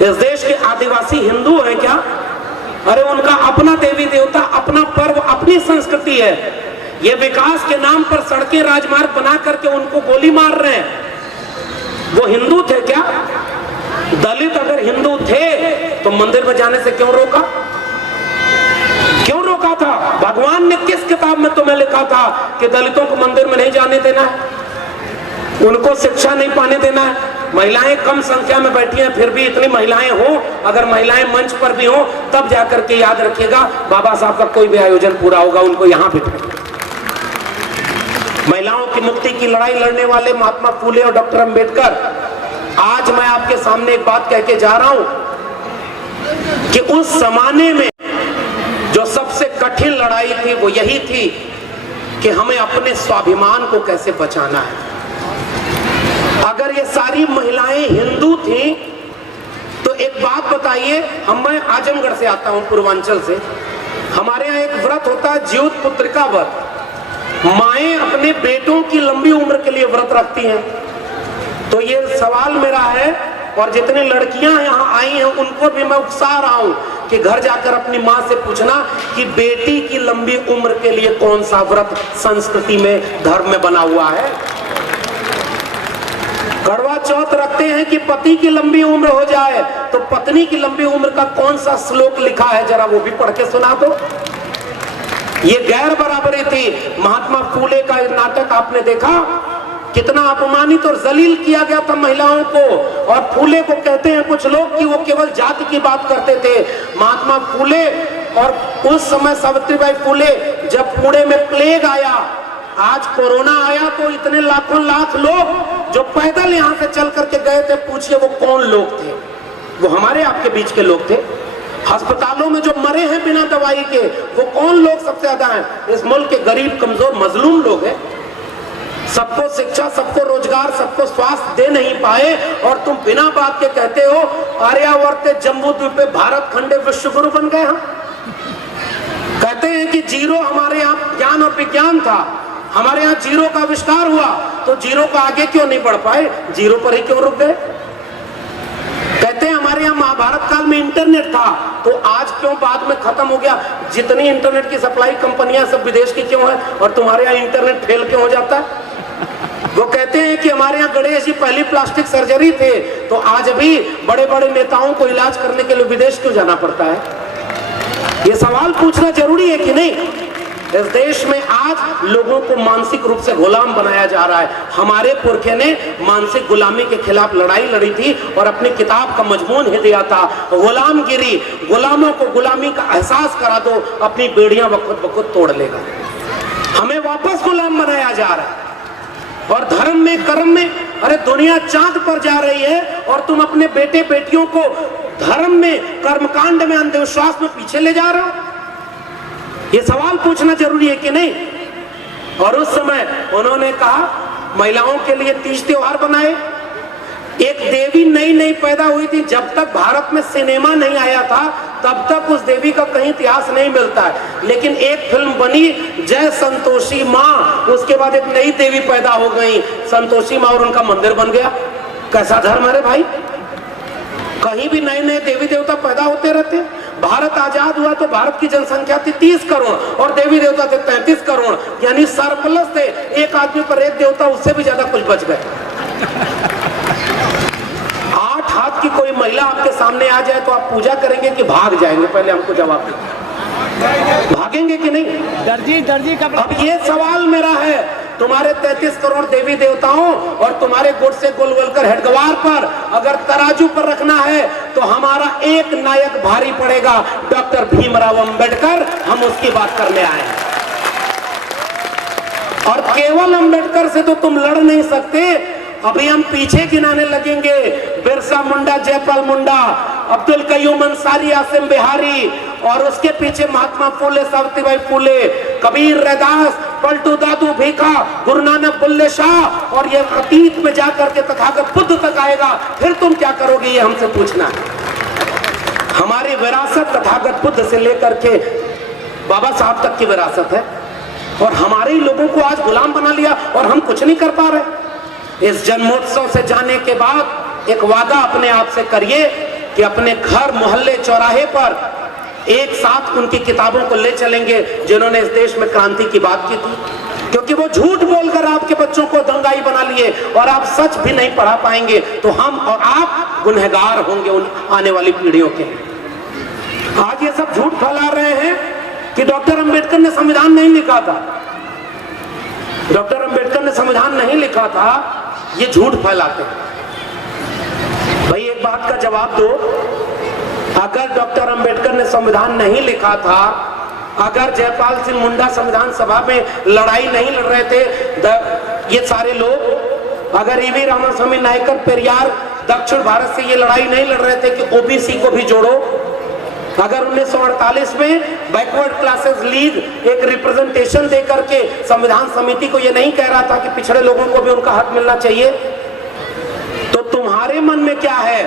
इस देश के आदिवासी हिंदू हैं क्या? अरे उनका अपना देवी देवता, अपना पर्व, अपनी संस्कृति है। ये विकास के नाम पर सड़कें, राजमार्ग बना करके उनको गोली मार रहे हैं। वो हिंदू थे क्या? दलित अगर हिंदू थे तो मंदिर में जाने से क्यों रोका? क्यों रोका था? भगवान ने किस किताब में तुम्हें लिखा था कि दलितों को मंदिर में नहीं जाने देना है, उनको शिक्षा नहीं पाने देना है? महिलाएं कम संख्या में बैठी हैं, फिर भी इतनी महिलाएं हो, अगर महिलाएं मंच पर भी हो तब जाकर के याद रखिएगा बाबा साहब का कोई भी आयोजन पूरा होगा, उनको यहां बिठाएं। महिलाओं की मुक्ति की लड़ाई लड़ने वाले महात्मा फूले और डॉक्टर अंबेडकर, आज मैं आपके सामने एक बात कह के जा रहा हूं कि उस जमाने में जो सबसे कठिन लड़ाई थी वो यही थी कि हमें अपने स्वाभिमान को कैसे बचाना है। अगर ये सारी महिलाएं हिंदू थी तो एक बात बताइए, मैं आजमगढ़ से आता हूं, पूर्वांचल से, हमारे यहाँ एक व्रत होता है ज्योत पुत्रिका व्रत। माएं अपने बेटों की लंबी उम्र के लिए व्रत रखती हैं। तो ये सवाल मेरा है, और जितने लड़कियां यहाँ आई हैं उनको भी मैं उकसा रहा हूं कि घर जाकर अपनी माँ से पूछना कि बेटी की लंबी उम्र के लिए कौन सा व्रत संस्कृति में, धर्म में बना हुआ है। करवा चौथ रखते हैं कि पति की लंबी उम्र हो जाए, तो पत्नी की लंबी उम्र का कौन सा श्लोक लिखा है, जरा वो भी पढ़ के सुना दो। ये गैर बराबरी थी। महात्मा फूले का नाटक आपने देखा, कितना अपमानित और जलील किया गया था महिलाओं को। और फूले को कहते हैं कुछ लोग कि वो केवल जाति की बात करते थे। महात्मा फूले, और उस समय सावित्रीबाई फूले, जब पुणे में प्लेग आया, आज कोरोना आया, तो इतने लाखों लाख लोग जो पैदल यहाँ से चल करके गए थे, पूछिए वो कौन लोग थे? वो हमारे आपके बीच के लोग थे। अस्पतालों में जो मरे हैं बिना दवाई के, वो कौन लोग सबसे ज्यादा हैं? इस मुल्क के गरीब, कमजोर, मजलूम लोग हैं। सबको शिक्षा, सबको रोजगार, सबको स्वास्थ्य दे नहीं पाए, और तुम बिना बात के कहते हो आर्यावर्त जम्बू द्वीपे भारत खंडे विश्व गुरु बन गए हम। कहते हैं कि जीरो हमारे यहाँ ज्ञान और विज्ञान था, हमारे यहाँ जीरो का आविष्कार हुआ, तो जीरो को आगे क्यों नहीं बढ़ पाए? जीरो पर ही क्यों रुक गए? कहते हैं हमारे यहाँ महाभारत काल में इंटरनेट था, तो आज क्यों बाद में खत्म हो गया? जितनी इंटरनेट की सप्लाई कंपनियां सब विदेश की क्यों है, और तुम्हारे यहाँ इंटरनेट फेल क्यों हो जाता है? वो कहते हैं कि हमारे यहाँ गणेश जी पहली प्लास्टिक सर्जरी थे, तो आज भी बड़े बड़े नेताओं को इलाज करने के लिए विदेश क्यों जाना पड़ता है? ये सवाल पूछना जरूरी है कि नहीं? इस देश में आज लोगों को मानसिक रूप से गुलाम बनाया जा रहा है। हमारे पुरखे ने मानसिक गुलामी के खिलाफ लड़ाई लड़ी थी, और अपनी किताब का मजमून ही दिया था, गुलामगिरी। गुलामों को गुलामी का एहसास करा दो, अपनी बेड़ियां वक्त वक्त तोड़ लेगा। हमें वापस गुलाम बनाया जा रहा है। और धर्म में, कर्म में, अरे दुनिया चांद पर जा रही है, और तुम अपने बेटे बेटियों को धर्म में, कर्मकांड में, अंधविश्वास में पीछे ले जा रहे हो। ये सवाल पूछना जरूरी है कि नहीं? और उस समय उन्होंने कहा महिलाओं के लिए तीज त्योहार बनाए। एक देवी नई नई पैदा हुई थी, जब तक भारत में सिनेमा नहीं आया था तब तक उस देवी का कहीं इतिहास नहीं मिलता है। लेकिन एक फिल्म बनी जय संतोषी माँ, उसके बाद एक नई देवी पैदा हो गई संतोषी माँ, और उनका मंदिर बन गया। कैसा धर्म है भाई? कहीं भी नए नए देवी देवता पैदा होते रहते। भारत आजाद हुआ तो भारत की जनसंख्या थी 30 करोड़ और देवी देवता थे 33 करोड़, यानी सरप्लस थे। एक आदमी पर एक देवता, उससे भी ज्यादा कुछ बच गए। 8 हाथ की कोई महिला आपके सामने आ जाए तो आप पूजा करेंगे कि भाग जाएंगे? पहले हमको जवाब दीजिए, भागेंगे कि नहीं? दर्जी का अब ये सवाल मेरा है, तुम्हारे 33 करोड़ देवी देवताओं और तुम्हारे गुड़ से गोलवलकर हेडगवार पर अगर तराजू पर रखना है तो हमारा एक नायक भारी पड़ेगा, डॉक्टर भीमराव अंबेडकर। हम उसकी बात करने आए हैं, और केवल अंबेडकर से तो तुम लड़ नहीं सकते। अभी हम पीछे गिनाने लगेंगे, बिरसा मुंडा, जयपाल मुंडा, अब्दुल कयूम अंसारी, आसिम बिहारी, और उसके पीछे महात्मा फूले, सावित्रीबाई फूले, कबीर, रैदास, पलटू दादू भीखा, गुरु नानक, बुल्ले शाह, और ये अतीत में जाकर के तथागत बुद्ध तक आएगा। फिर तुम क्या करोगे, ये हमसे पूछना है। हमारी विरासत तथागत बुद्ध से लेकर के बाबा साहब तक की विरासत है, और हमारे ही लोगों को आज गुलाम बना लिया और हम कुछ नहीं कर पा रहे। इस जन्मोत्सव से जाने के बाद एक वादा अपने आप से करिए कि अपने घर, मोहल्ले, चौराहे पर एक साथ उनकी किताबों को ले चलेंगे जिन्होंने इस देश में क्रांति की बात की थी, क्योंकि वो झूठ बोलकर आपके बच्चों को दंगाई बना लिए और आप सच भी नहीं पढ़ा पाएंगे, तो हम और आप गुनहगार होंगे उन आने वाली पीढ़ियों के। आज ये सब झूठ फैला रहे हैं कि डॉक्टर अंबेडकर ने संविधान नहीं लिखा था, डॉक्टर अंबेडकर ने संविधान नहीं लिखा था, ये झूठ फैलाते हैं। भाई एक बात का जवाब दो, अगर डॉक्टर अंबेडकर ने संविधान नहीं लिखा था, अगर जयपाल सिंह मुंडा संविधान सभा में लड़ाई नहीं लड़ रहे थे, ये सारे लोग, अगर ईवी रामास्वामी नायकर, पेरियार, दक्षिण भारत से ये लड़ाई नहीं लड़ रहे थे कि ओबीसी को भी जोड़ो, अगर 1948 में बैकवर्ड क्लासेस लीग एक रिप्रेजेंटेशन दे करके संविधान समिति को ये नहीं कह रहा था कि पिछड़े लोगों को भी उनका हक मिलना चाहिए, तो तुम्हारे मन में क्या है?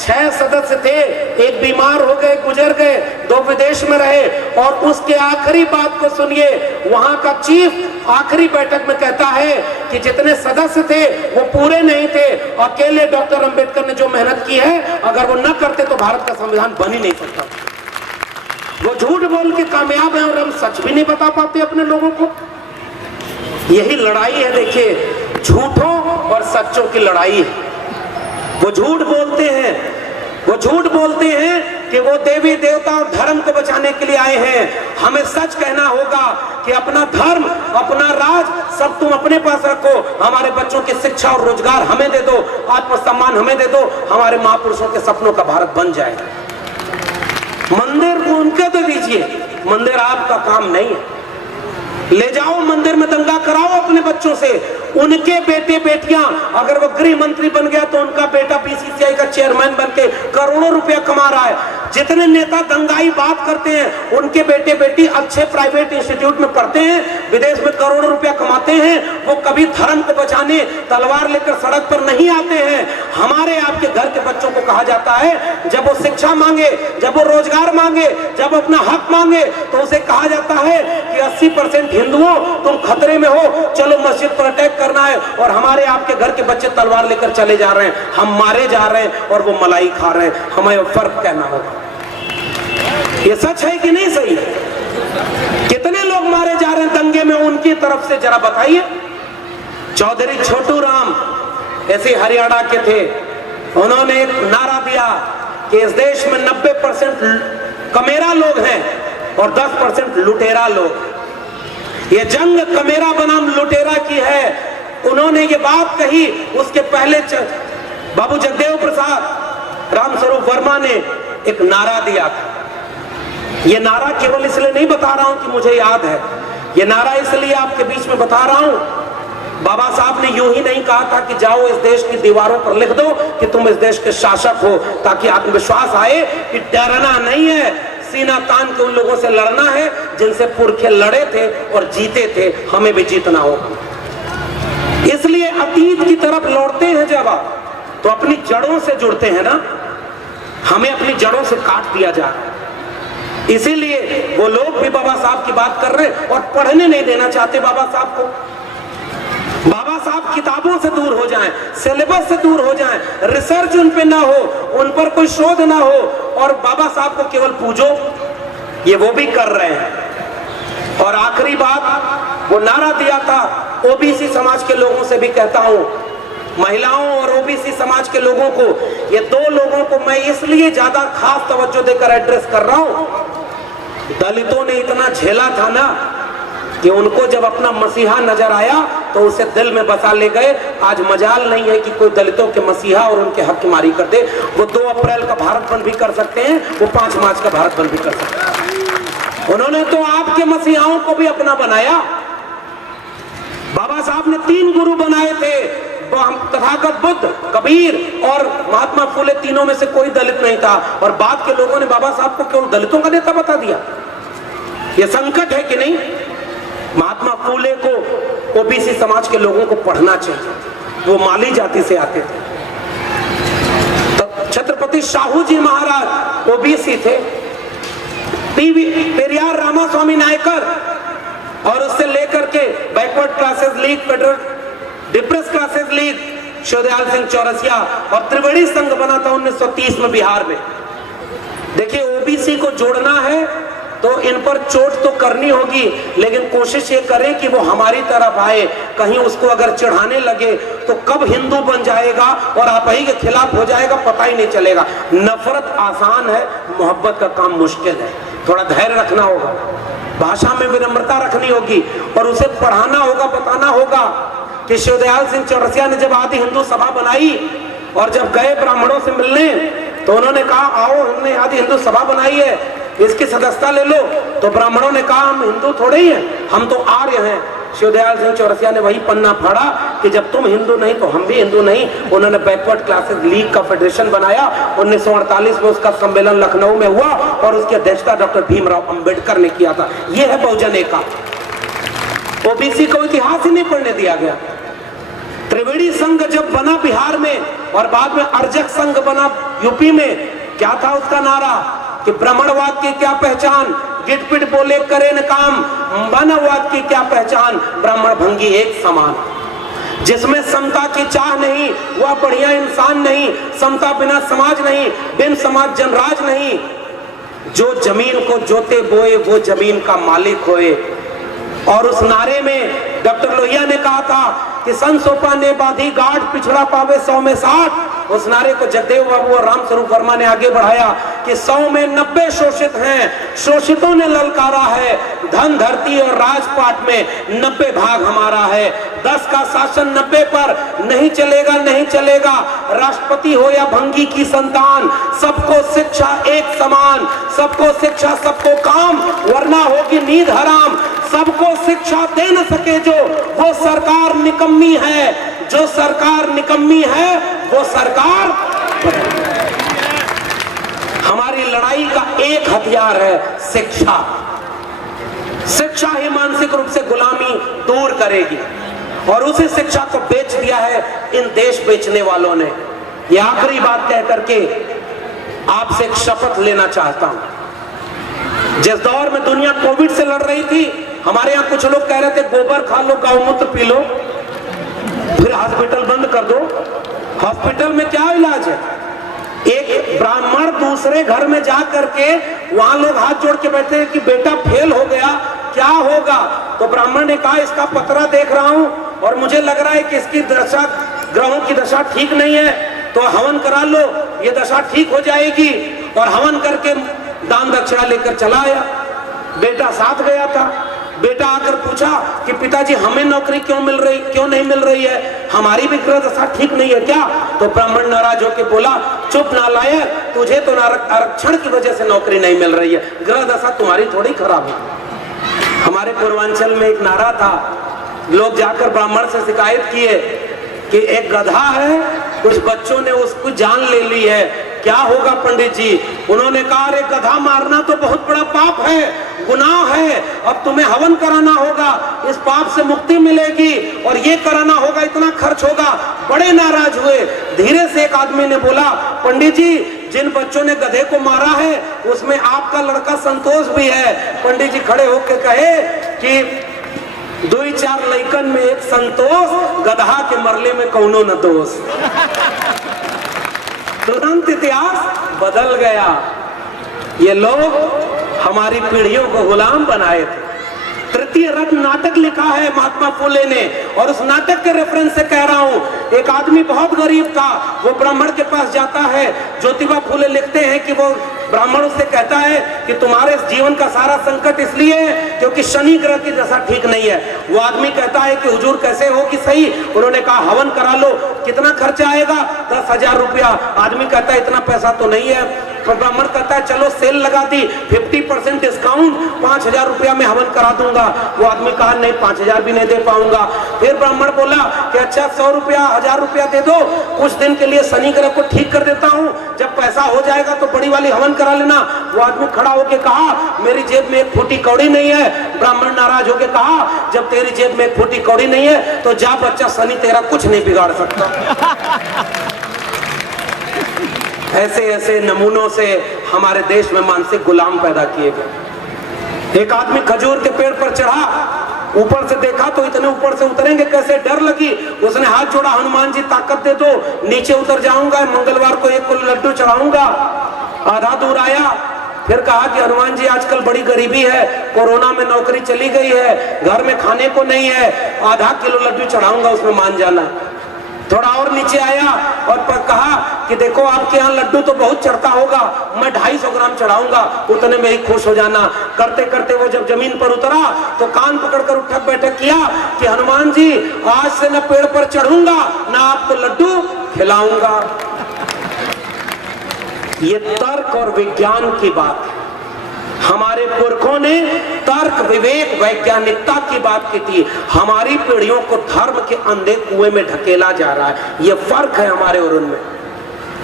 6 सदस्य थे, एक बीमार हो गए, गुजर गए, 2 विदेश में रहे, और उसके आखिरी बात को सुनिए। वहां का चीफ आखिरी बैठक में कहता है कि जितने सदस्य थे वो पूरे नहीं थे, अकेले डॉक्टर अंबेडकर ने जो मेहनत की है, अगर वो न करते तो भारत का संविधान बन ही नहीं सकता। वो झूठ बोल के कामयाब है और हम सच भी नहीं बता पाते अपने लोगों को। यही लड़ाई है, देखिए, झूठों और सच्चों की लड़ाई है। वो झूठ बोलते हैं, वो झूठ बोलते हैं कि वो देवी देवता और धर्म को बचाने के लिए आए हैं। हमें सच कहना होगा कि अपना धर्म, अपना राज सब तुम अपने पास रखो, हमारे बच्चों की शिक्षा और रोजगार हमें दे दो, आत्मसम्मान हमें दे दो, हमारे महापुरुषों के सपनों का भारत बन जाए। मंदिर को उनके दे दीजिए, मंदिर आपका काम नहीं है। ले जाओ मंदिर में दंगा कराओ अपने बच्चों से। उनके बेटे बेटियां, अगर वो गृह मंत्री बन गया तो उनका बेटा बीसीसीआई का चेयरमैन बन के करोड़ों रुपया कमा रहा है। जितने नेता दंगाई बात करते हैं, उनके बेटे बेटी अच्छे प्राइवेट इंस्टीट्यूट में पढ़ते हैं, विदेश में करोड़ों रुपया कमाते हैं। वो कभी धर्म को बचाने तलवार लेकर सड़क पर नहीं आते हैं। हमारे आपके घर के बच्चों को कहा जाता है, जब वो शिक्षा मांगे, जब वो रोजगार मांगे, जब अपना हक मांगे, तो उसे कहा जाता है कि 80% हिंदुओं तुम खतरे में हो, चलो मस्जिद पर अटैक करना है। और हमारे आपके घर के बच्चे तलवार लेकर चले जा रहे हैं, हम मारे जा रहे हैं और वो मलाई खा रहे हैं। हमें फर्क कहना होगा। ये सच है कि नहीं सही? कितने लोग मारे जा रहे हैं दंगे में उनकी तरफ से, जरा बताइए। चौधरी छोटू राम ऐसे हरियाणा के थे, उन्होंने एक नारा दिया कि इस देश में 90% कमेरा लोग हैं और 10% लुटेरा लोग। ये जंग कमेरा बनाम लुटेरा की है। उन्होंने ये बात कही, उसके पहले बाबू जगदेव प्रसाद रामस्वरूप वर्मा ने एक नारा दिया था। ये नारा केवल इसलिए नहीं बता रहा हूं कि मुझे याद है, ये नारा इसलिए आपके बीच में बता रहा हूं। बाबा साहब ने यूं ही नहीं कहा था कि जाओ इस देश की दीवारों पर लिख दो कि तुम इस देश के शासक हो, ताकि आत्मविश्वास आए कि डरना नहीं है, सीना तान के उन लोगों से लड़ना है जिनसे पुरखे लड़े थे और जीते थे, हमें भी जीतना होगा। इसलिए अतीत की तरफ लौटते हैं जब आप, तो अपनी जड़ों से जुड़ते हैं ना। हमें अपनी जड़ों से काट दिया जा रहा है। इसीलिए वो लोग भी बाबा साहब की बात कर रहे हैं और पढ़ने नहीं देना चाहते बाबा साहब को। बाबा साहब किताबों से दूर हो जाएं, सिलेबस से दूर हो जाएं, रिसर्च उन पे ना हो, उन पर कोई शोध ना हो, और बाबा साहब को केवल पूजो। ये वो भी कर रहे हैं। और आखिरी बात, वो नारा दिया था, ओबीसी समाज के लोगों से भी कहता हूं, महिलाओं और ओबीसी समाज के लोगों को, ये 2 लोगों को मैं इसलिए ज्यादा खास तवज्जो देकर एड्रेस कर रहा हूं। दलितों ने इतना झेला था ना कि उनको जब अपना मसीहा नजर आया तो उसे दिल में बसा ले गए। आज मजाल नहीं है कि कोई दलितों के मसीहा और उनके हक की मारी कर दे। वो 2 अप्रैल का भारत बंद भी कर सकते हैं, वो 5 मार्च का भारत बंद भी कर सकते हैं। उन्होंने तो आपके मसीहाओं को भी अपना बनाया। बाबा साहब ने 3 गुरु बनाए थे, तथागत बुद्ध, कबीर और महात्मा फूले, तीनों में से कोई दलित नहीं था। और बाद के लोगों ने बाबा साहब को केवल दलितों का नेता बता दिया। यह संकट है कि नहीं? महात्मा फूले को ओबीसी समाज के लोगों को पढ़ना चाहिए, वो माली जाति से आते थे। तो छत्रपति शाहू जी महाराज ओबीसी थे। पेरियार रामास्वामी नायकर और उससे लेकर के backward classes league, federal depress classes league, Shivdayal Singh Chaurasia, और त्रिवेणी संघ बना था 1930 में बिहार में। देखिए, ओबीसी को जोड़ना है तो इन पर चोट तो करनी होगी, लेकिन कोशिश ये करें कि वो हमारी तरफ आए। कहीं उसको अगर चढ़ाने लगे तो कब हिंदू बन जाएगा और आप ही के खिलाफ हो जाएगा, पता ही नहीं चलेगा। नफरत आसान है, मोहब्बत का काम मुश्किल है। थोड़ा धैर्य रखना होगा, भाषा में विनम्रता रखनी होगी और उसे पढ़ाना होगा, बताना होगा कि शिवदयाल सिंह चौरसिया ने जब आदि हिंदू सभा बनाई और जब गए ब्राह्मणों से मिलने तो उन्होंने कहा, आओ, हमने आदि हिंदू सभा बनाई है, इसकी सदस्यता ले लो। तो ब्राह्मणों ने कहा, हम हिंदू थोड़े ही हैं, हम तो आर्य हैं। शिवदयाल सिंह चौरसिया ने वही पन्ना फाड़ा कि जब तुम हिंदू नहीं तो हम भी हिंदू नहीं। उन्होंने बैकवर्ड क्लासेस लीग का फेडरेशन बनाया। 1948 में उसका सम्मेलन लखनऊ में हुआ और उसकी अध्यक्षता डॉक्टर भीमराव अंबेडकर ने किया था। यह है बहुजन एकता। ओबीसी को इतिहास ही नहीं पढ़ने दिया गया। त्रिवेणी संघ जब बना बिहार में और बाद में अर्जक संघ बना यूपी में। क्या था उसका नारा कि ब्राह्मणवाद की क्या पहचान, गिटपिट बोले करे न काम, मानववाद की क्या पहचान, ब्राह्मण भंगी एक समान। जिसमें समता की चाह नहीं वह बढ़िया इंसान नहीं, समता बिना समाज नहीं, बिन समाज जनराज नहीं। जो जमीन को जोते बोए वो जमीन का मालिक होए। और उस नारे में डॉक्टर लोहिया ने कहा था कि संसोपा ने बांधी गांठ, पिछड़ा पावे 100 में 60। उस नारे को जगदेव बाबू और रामस्वरूप वर्मा ने आगे बढ़ाया कि 100 में 90 शोषित हैं, शोषितों ने ललकारा है, धन धरती और राजपाट में 90 भाग हमारा है। 10 का शासन 90 पर नहीं चलेगा, नहीं चलेगा। राष्ट्रपति हो या भंगी की संतान, सबको शिक्षा एक समान, सबको शिक्षा सबको काम, वरना होगी नींद हराम। सबको शिक्षा दे न सके जो, वो सरकार निकम्मी है। जो सरकार निकम्मी है वो सरकार। हमारी लड़ाई का एक हथियार है शिक्षा। शिक्षा ही मानसिक रूप से गुलामी दूर करेगी और उसी शिक्षा को बेच दिया है इन देश बेचने वालों ने। ये आखिरी बात कह करके आपसे एक शपथ लेना चाहता हूं। जिस दौर में दुनिया कोविड से लड़ रही थी, हमारे यहां कुछ लोग कह रहे थे गोबर खा लो, गौमूत्र पी लो, फिर हॉस्पिटल बंद कर दो। हॉस्पिटल में क्या इलाज है? एक ब्राह्मण दूसरे घर में जा करके वहां लोग हाथ जोड़ के बैठे हैं कि बेटा फेल हो गया, क्या होगा? तो ब्राह्मण ने कहा इसका पतरा देख रहा हूं और मुझे लग रहा है कि इसकी दशा, ग्रहों की दशा ठीक नहीं है, तो हवन करा लो, ये दशा ठीक हो जाएगी। और हवन करके दान दक्षिणा लेकर चला आया। बेटा साथ गया था। बेटा आकर पूछा कि पिताजी हमें नौकरी क्यों नहीं मिल रही है, हमारी भी ग्रह दशा ठीक नहीं है क्या? तो ब्राह्मण नाराज होकर बोला, चुप नालायक, तुझे तो आरक्षण की वजह से नौकरी नहीं मिल रही है, ग्रह दशा तुम्हारी थोड़ी खराब है। हमारे पूर्वांचल में एक नारा था, लोग जाकर ब्राह्मण से शिकायत किए कि एक गधा है, कुछ बच्चों ने उसको जान ले ली है, क्या होगा पंडित जी? उन्होंने कहा अरे गधा मारना तो बहुत बड़ा पाप है, गुनाह है, अब तुम्हें हवन कराना होगा, इस पाप से मुक्ति मिलेगी, और ये कराना होगा, इतना खर्च होगा। बड़े नाराज हुए। धीरे से एक आदमी ने बोला, पंडित जी जिन बच्चों ने गधे को मारा है उसमें आपका लड़का संतोष भी है। पंडित जी खड़े होकर कहे कि 2-4 लइकन में एक संतोष, गधा के मरले में कौनो न दोष। तुरंत इतिहास बदल गया। ये लोग हमारी पीढ़ियों को गुलाम बनाए थे। तृतीय रत्न नाटक लिखा है महात्मा फुले ने, और उस नाटक के रेफरेंस से कह रहा हूं। एक आदमी बहुत गरीब था, वो ब्राह्मण के पास जाता है। ज्योतिबा फुले लिखते हैं कि वो ब्राह्मण उससे कहता है कि तुम्हारे जीवन का सारा संकट इसलिए है क्योंकि शनि ग्रह की दशा ठीक नहीं है। वो आदमी कहता है कि हुजूर कैसे हो कि सही? उन्होंने कहा हवन करा लो। कितना खर्चा आएगा? 10,000 रुपया। आदमी कहता है इतना पैसा तो नहीं है। ब्राह्मण कहता है चलो सेल लगा दी, 50% डिस्काउंट, 5,000 रुपया में हवन करा दूंगा। वो आदमी कहा नहीं, 5,000 भी नहीं दे पाऊंगा। फिर ब्राह्मण बोला कि अच्छा 100 रुपया, 1,000 रुपया दे दो, कुछ दिन के लिए शनि ग्रह को ठीक कर देता हूँ, जब पैसा हो जाएगा तो बड़ी वाली हवन करा लेना। वो आदमी खड़ा होके कहा मेरी जेब में एक फूटी कौड़ी नहीं है। ब्राह्मण नाराज होके कहा जब तेरी जेब में एक फूटी कौड़ी नहीं है तो जा बच्चा, शनि तेरा कुछ नहीं बिगाड़ सकता। ऐसे ऐसे नमूनों से हमारे देश में मानसिक गुलाम पैदा किए गए। एक आदमी खजूर के पेड़ पर चढ़ा, ऊपर से देखा तो इतने ऊपर से उतरेंगे कैसे, डर लगी। उसने हाथ जोड़ा, हनुमान जी ताकत दे दो, नीचे उतर जाऊंगा, मंगलवार को एक लड्डू चढ़ाऊंगा। आधा दूर आया, फिर कहा कि हनुमान जी आजकल बड़ी गरीबी है, कोरोना में नौकरी चली गई है, घर में खाने को नहीं है, आधा किलो लड्डू चढ़ाऊंगा, उसमें मान जाना। थोड़ा और नीचे आया और कहा कि देखो आपके यहाँ लड्डू तो बहुत चढ़ता होगा, मैं 250 ग्राम चढ़ाऊंगा, उतने में ही खुश हो जाना। करते करते वो जब जमीन पर उतरा तो कान पकड़कर उठक बैठक किया कि हनुमान जी आज से न पेड़ पर चढ़ूंगा न आपको लड्डू खिलाऊंगा। ये तर्क और विज्ञान की बात है। हमारे पुरखों ने तर्क, विवेक, वैज्ञानिकता की बात की थी। हमारी पीढ़ियों को धर्म के अंधे कुएं में ढकेला जा रहा है। ये फर्क है हमारे और उनमें।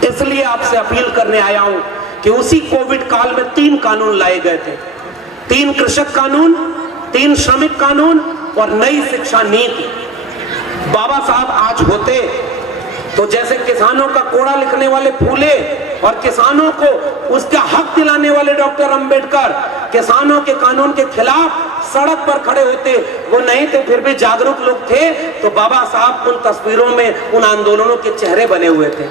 इसलिए आपसे अपील करने आया हूं कि उसी कोविड काल में 3 कानून लाए गए थे। 3 कृषक कानून, 3 श्रमिक कानून और नई शिक्षा नीति। बाबा साहब आज होते तो जैसे किसानों का कोड़ा लिखने वाले फूले और किसानों को उसका हक दिलाने वाले डॉक्टर अंबेडकर किसानों के कानून के खिलाफ सड़क पर खड़े होते, वो नहीं थे फिर भी जागरूक लोग थे, तो बाबा साहब उन तस्वीरों में उन आंदोलनों के चेहरे बने हुए थे।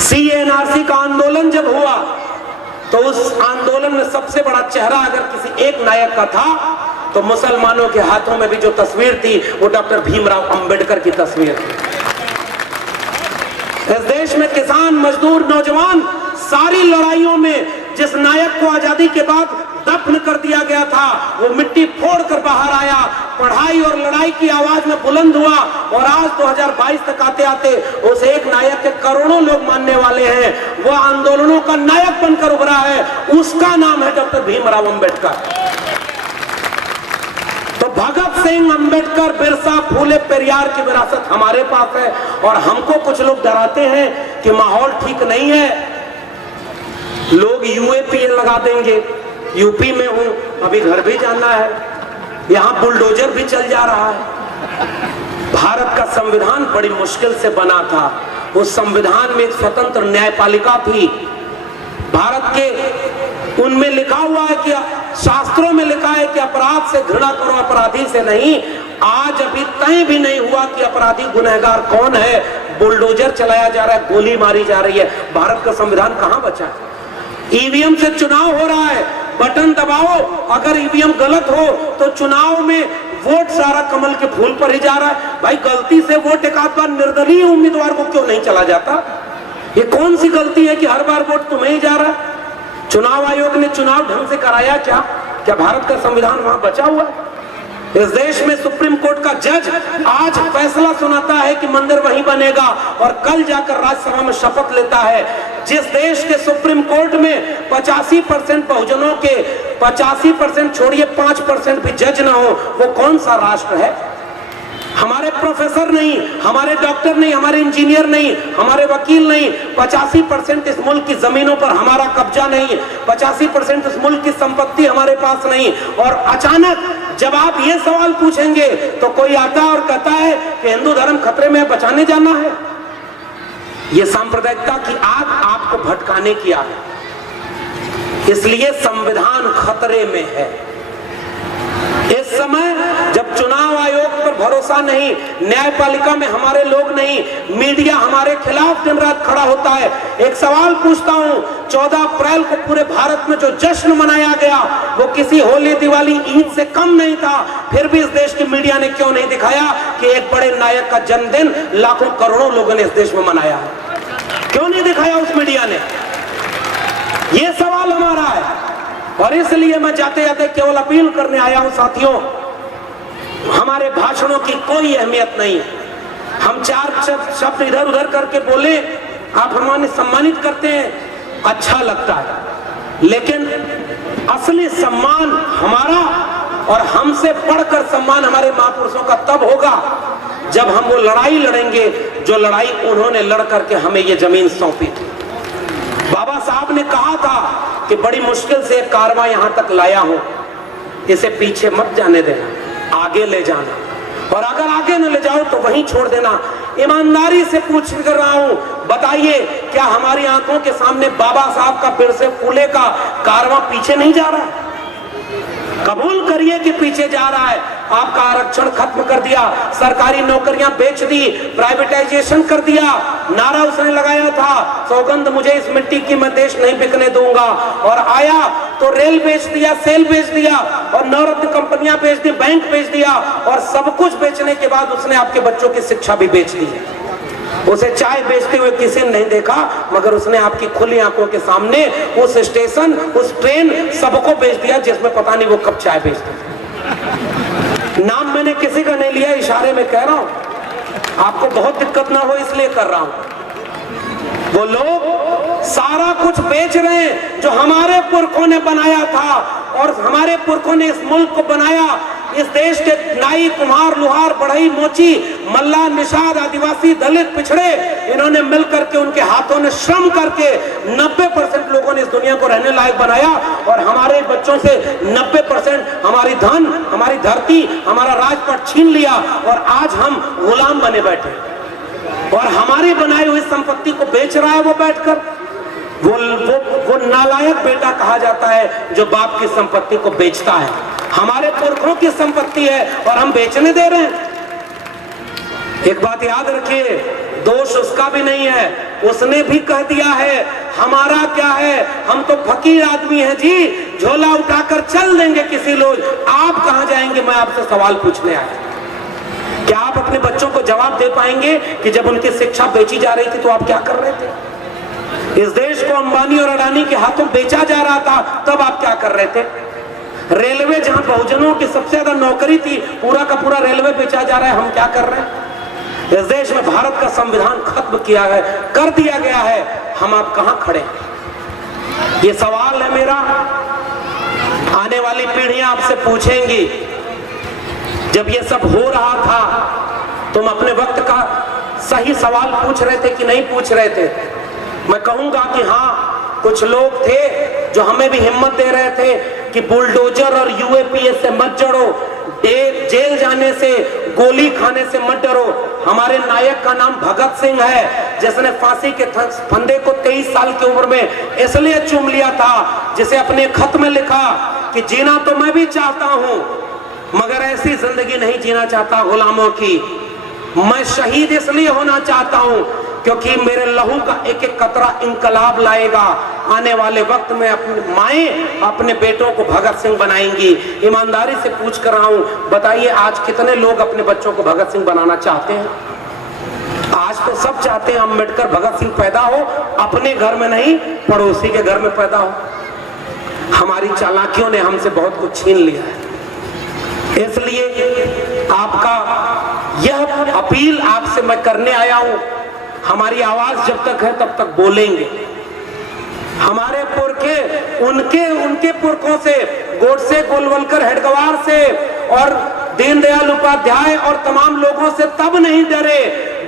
CNRC का आंदोलन जब हुआ तो उस आंदोलन में सबसे बड़ा चेहरा अगर किसी एक नायक का था तो मुसलमानों के हाथों में भी जो तस्वीर थी वो डॉक्टर भीमराव अंबेडकर की तस्वीर थी। इस देश में किसान, मजदूर, नौजवान सारी लड़ाइयों में जिस नायक को आजादी के बाद दफन कर दिया गया था वो मिट्टी फोड़कर बाहर आया, पढ़ाई और लड़ाई की आवाज में बुलंद हुआ और आज 2022 तक आते आते उस एक नायक के करोड़ों लोग मानने वाले हैं। वो आंदोलनों का नायक बनकर उभरा है, उसका नाम है डॉक्टर भीमराव अंबेडकर। तो भगत सिंह, अंबेडकर, बिरसा, फूले, पेरियार की विरासत हमारे पास है और हमको कुछ लोग डराते हैं कि माहौल ठीक नहीं है, लोग UAPA लगा देंगे। यूपी में हूं, अभी घर भी जाना है, यहां बुलडोजर भी चल जा रहा है। भारत का संविधान बड़ी मुश्किल से बना था, उस संविधान में एक स्वतंत्र न्यायपालिका थी। भारत के उनमें लिखा हुआ है कि शास्त्रों में लिखा है कि अपराध से घृणा करो, अपराधी से नहीं। आज अभी तय भी नहीं हुआ कि अपराधी गुनहगार कौन है। बुलडोजर चलाया जा रहा है, गोली मारी जा रही है, भारत का संविधान कहां बचा है। ईवीएम से चुनाव हो रहा है, बटन दबाओ, अगर ईवीएम गलत हो तो चुनाव में वोट सारा कमल के फूल पर ही जा रहा है। भाई गलती से वोट एक आध बार निर्दलीय उम्मीदवार को क्यों नहीं चला जाता? ये कौन सी गलती है कि हर बार वोट तुम्हें ही जा रहा है? चुनाव आयोग ने चुनाव ढंग से कराया क्या? क्या भारत का संविधान वहां बचा हुआ है? इस देश में सुप्रीम कोर्ट का जज आज फैसला सुनाता है कि मंदिर वहीं बनेगा और कल जाकर राज्यसभा में शपथ लेता है। जिस देश के सुप्रीम कोर्ट में 85% बहुजनों के 85% छोड़िए 5% भी जज ना हो, वो कौन सा राष्ट्र है? हमारे प्रोफेसर नहीं, हमारे डॉक्टर नहीं, हमारे इंजीनियर नहीं, हमारे वकील नहीं, 85% इस मुल्क की जमीनों पर हमारा कब्जा नहीं, 85% इस मुल्क की संपत्ति हमारे पास नहीं। और अचानक जब आप ये सवाल पूछेंगे तो कोई आता है और कहता है कि हिंदू धर्म खतरे में बचाने जाना है। ये सांप्रदायिकता की आग आपको भटकाने की आग है, इसलिए संविधान खतरे में है। इस समय जब चुनाव आयोग पर भरोसा नहीं, न्यायपालिका में हमारे लोग नहीं, मीडिया हमारे खिलाफ दिन रात खड़ा होता है। एक सवाल पूछता हूं, 14 अप्रैल को पूरे भारत में जो जश्न मनाया गया वो किसी होली, दिवाली, ईद से कम नहीं था, फिर भी इस देश की मीडिया ने क्यों नहीं दिखाया कि एक बड़े नायक का जन्मदिन लाखों करोड़ों लोगों ने इस देश में मनाया है? क्यों नहीं दिखाया उस मीडिया ने? ये सवाल हमारा है। और इसलिए मैं जाते जाते केवल अपील करने आया हूं साथियों, हमारे भाषणों की कोई अहमियत नहीं। हम चार शब्द इधर उधर करके बोले, आप हमें सम्मानित करते हैं, अच्छा लगता है, लेकिन असली सम्मान हमारा और हमसे बढ़कर सम्मान हमारे महापुरुषों का तब होगा जब हम वो लड़ाई लड़ेंगे जो लड़ाई उन्होंने लड़ करके हमें ये जमीन सौंपी थी। बाबा साहब ने कहा था कि बड़ी मुश्किल से एक कारवां यहां तक लाया हूं, इसे पीछे मत जाने देना, आगे ले जाना, और अगर आगे न ले जाओ तो वहीं छोड़ देना। ईमानदारी से पूछ कर रहा हूं, बताइए क्या हमारी आंखों के सामने बाबा साहब का बिरसे फूले का कारवां पीछे नहीं जा रहा है? कबूल करिए कि पीछे जा रहा है। आपका आरक्षण खत्म कर दिया, सरकारी नौकरियां बेच दी, प्राइवेटाइजेशन कर दिया। नारा उसने लगाया था, सौगंध मुझे इस मिट्टी की, मैं देश नहीं बिकने दूंगा, और आया तो रेल बेच दिया, सेल बेच दिया, और नवरत्न कंपनियां बेच दी, बैंक बेच दिया, और सब कुछ बेचने के बाद उसने आपके बच्चों की शिक्षा भी बेच दी है। उसे चाय बेचते हुए किसी ने नहीं देखा, मगर उसने आपकी खुली आंखों के सामने उस स्टेशन, उस ट्रेन, सबको बेच दिया जिसमें पता नहीं वो कब चाय बेचते थे। नाम मैंने किसी का नहीं लिया, इशारे में कह रहा हूं, आपको बहुत दिक्कत ना हो इसलिए कर रहा हूं। वो लोग सारा कुछ बेच रहे हैं जो हमारे पुरखों ने बनाया था, और हमारे पुरखों ने इस मुल्क को बनाया। इस देश के नाई, कुम्हार, लोहार, बढ़ई, मोची, मल्ला, निषाद, आदिवासी, दलित, पिछड़े, इन्होंने मिलकर के, उनके हाथों ने श्रम करके 90% लोगों ने इस दुनिया को रहने लायक बनाया, और हमारे बच्चों से 90% हमारी धन, हमारी धरती, हमारा राजपथ छीन लिया, और आज हम गुलाम बने बैठे। और हमारी बनाई हुई संपत्ति को बेच रहा है वो बैठकर। वो नालायक बेटा कहा जाता है जो बाप की संपत्ति को बेचता है। हमारे पुरखों की संपत्ति है और हम बेचने दे रहे हैं। एक बात याद रखिए, दोष उसका भी नहीं है, उसने भी कह दिया है हमारा क्या है, हम तो फकीर आदमी हैं जी, झोला उठाकर चल देंगे किसी लोग। आप कहां जाएंगे? मैं आपसे सवाल पूछने आया। क्या आप अपने बच्चों को जवाब दे पाएंगे कि जब उनकी शिक्षा बेची जा रही थी तो आप क्या कर रहे थे? इस देश को अंबानी और अडानी के हाथों बेचा जा रहा था, तब आप क्या कर रहे थे? रेलवे जहां बहुजनों की सबसे ज्यादा नौकरी थी, पूरा का पूरा रेलवे बेचा जा रहा है, हम क्या कर रहे हैं? इस देश में भारत का संविधान खत्म किया है, कर दिया गया है, हम आप कहां खड़े? ये सवाल है मेरा। आने वाली पीढ़ियां आपसे पूछेंगी, जब ये सब हो रहा था तुम अपने वक्त का सही सवाल पूछ रहे थे कि नहीं पूछ रहे थे? मैं कहूंगा कि हाँ, कुछ लोग थे जो हमें भी हिम्मत दे रहे थे कि बुलडोजर और यूएपीए से मत जड़ो, जेल जाने से, गोली खाने से मत डरो। हमारे नायक का नाम भगत सिंह है, जिसने फांसी के फंदे को 23 साल की उम्र में इसलिए चूम लिया था, जिसे अपने खत में लिखा कि जीना तो मैं भी चाहता हूं, मगर ऐसी जिंदगी नहीं जीना चाहता गुलामों की। मैं शहीद इसलिए होना चाहता हूं क्योंकि मेरे लहू का एक एक कतरा इंकलाब लाएगा। आने वाले वक्त में अपनी माएं अपने बेटों को भगत सिंह बनाएंगी। ईमानदारी से पूछ कर रहा हूं, बताइए आज कितने लोग अपने बच्चों को भगत सिंह बनाना चाहते हैं? आज तो सब चाहते हैं अम्बेडकर भगत सिंह पैदा हो, अपने घर में नहीं पड़ोसी के घर में पैदा हो। हमारी चालाकियों ने हमसे बहुत कुछ छीन लिया है। इसलिए आपका यह अपील आपसे मैं करने आया हूं, हमारी आवाज जब तक है तब तक बोलेंगे। हमारे पुरखे उनके पुरखों से, गोडसे, गोलवलकर, हेडगवार से और दीनदयाल उपाध्याय और तमाम लोगों से तब नहीं डरे,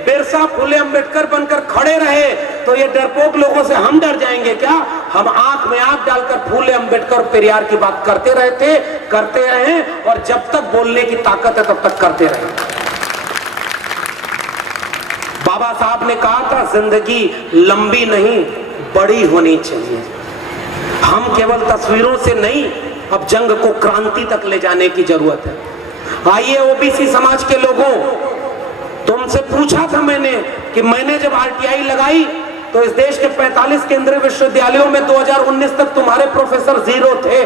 बिरसा, फुले, अम्बेडकर बनकर खड़े रहे, तो ये डरपोक लोगों से हम डर जाएंगे क्या? हम आंख में आंख डालकर फुले, अम्बेडकर और पेरियार की बात करते रहते, करते रहे, और जब तक बोलने की ताकत है तब तक करते रहे। बाबा साहब ने कहा था जिंदगी लंबी नहीं बड़ी होनी चाहिए। हम केवल तस्वीरों से नहीं, अब जंग को क्रांति तक ले जाने की जरूरत है। आइए ओबीसी समाज के लोगों, तुमसे पूछा था मैंने कि मैंने जब आरटीआई लगाई तो इस देश के 45 केंद्रीय विश्वविद्यालयों में 2019 तक तुम्हारे प्रोफेसर जीरो थे।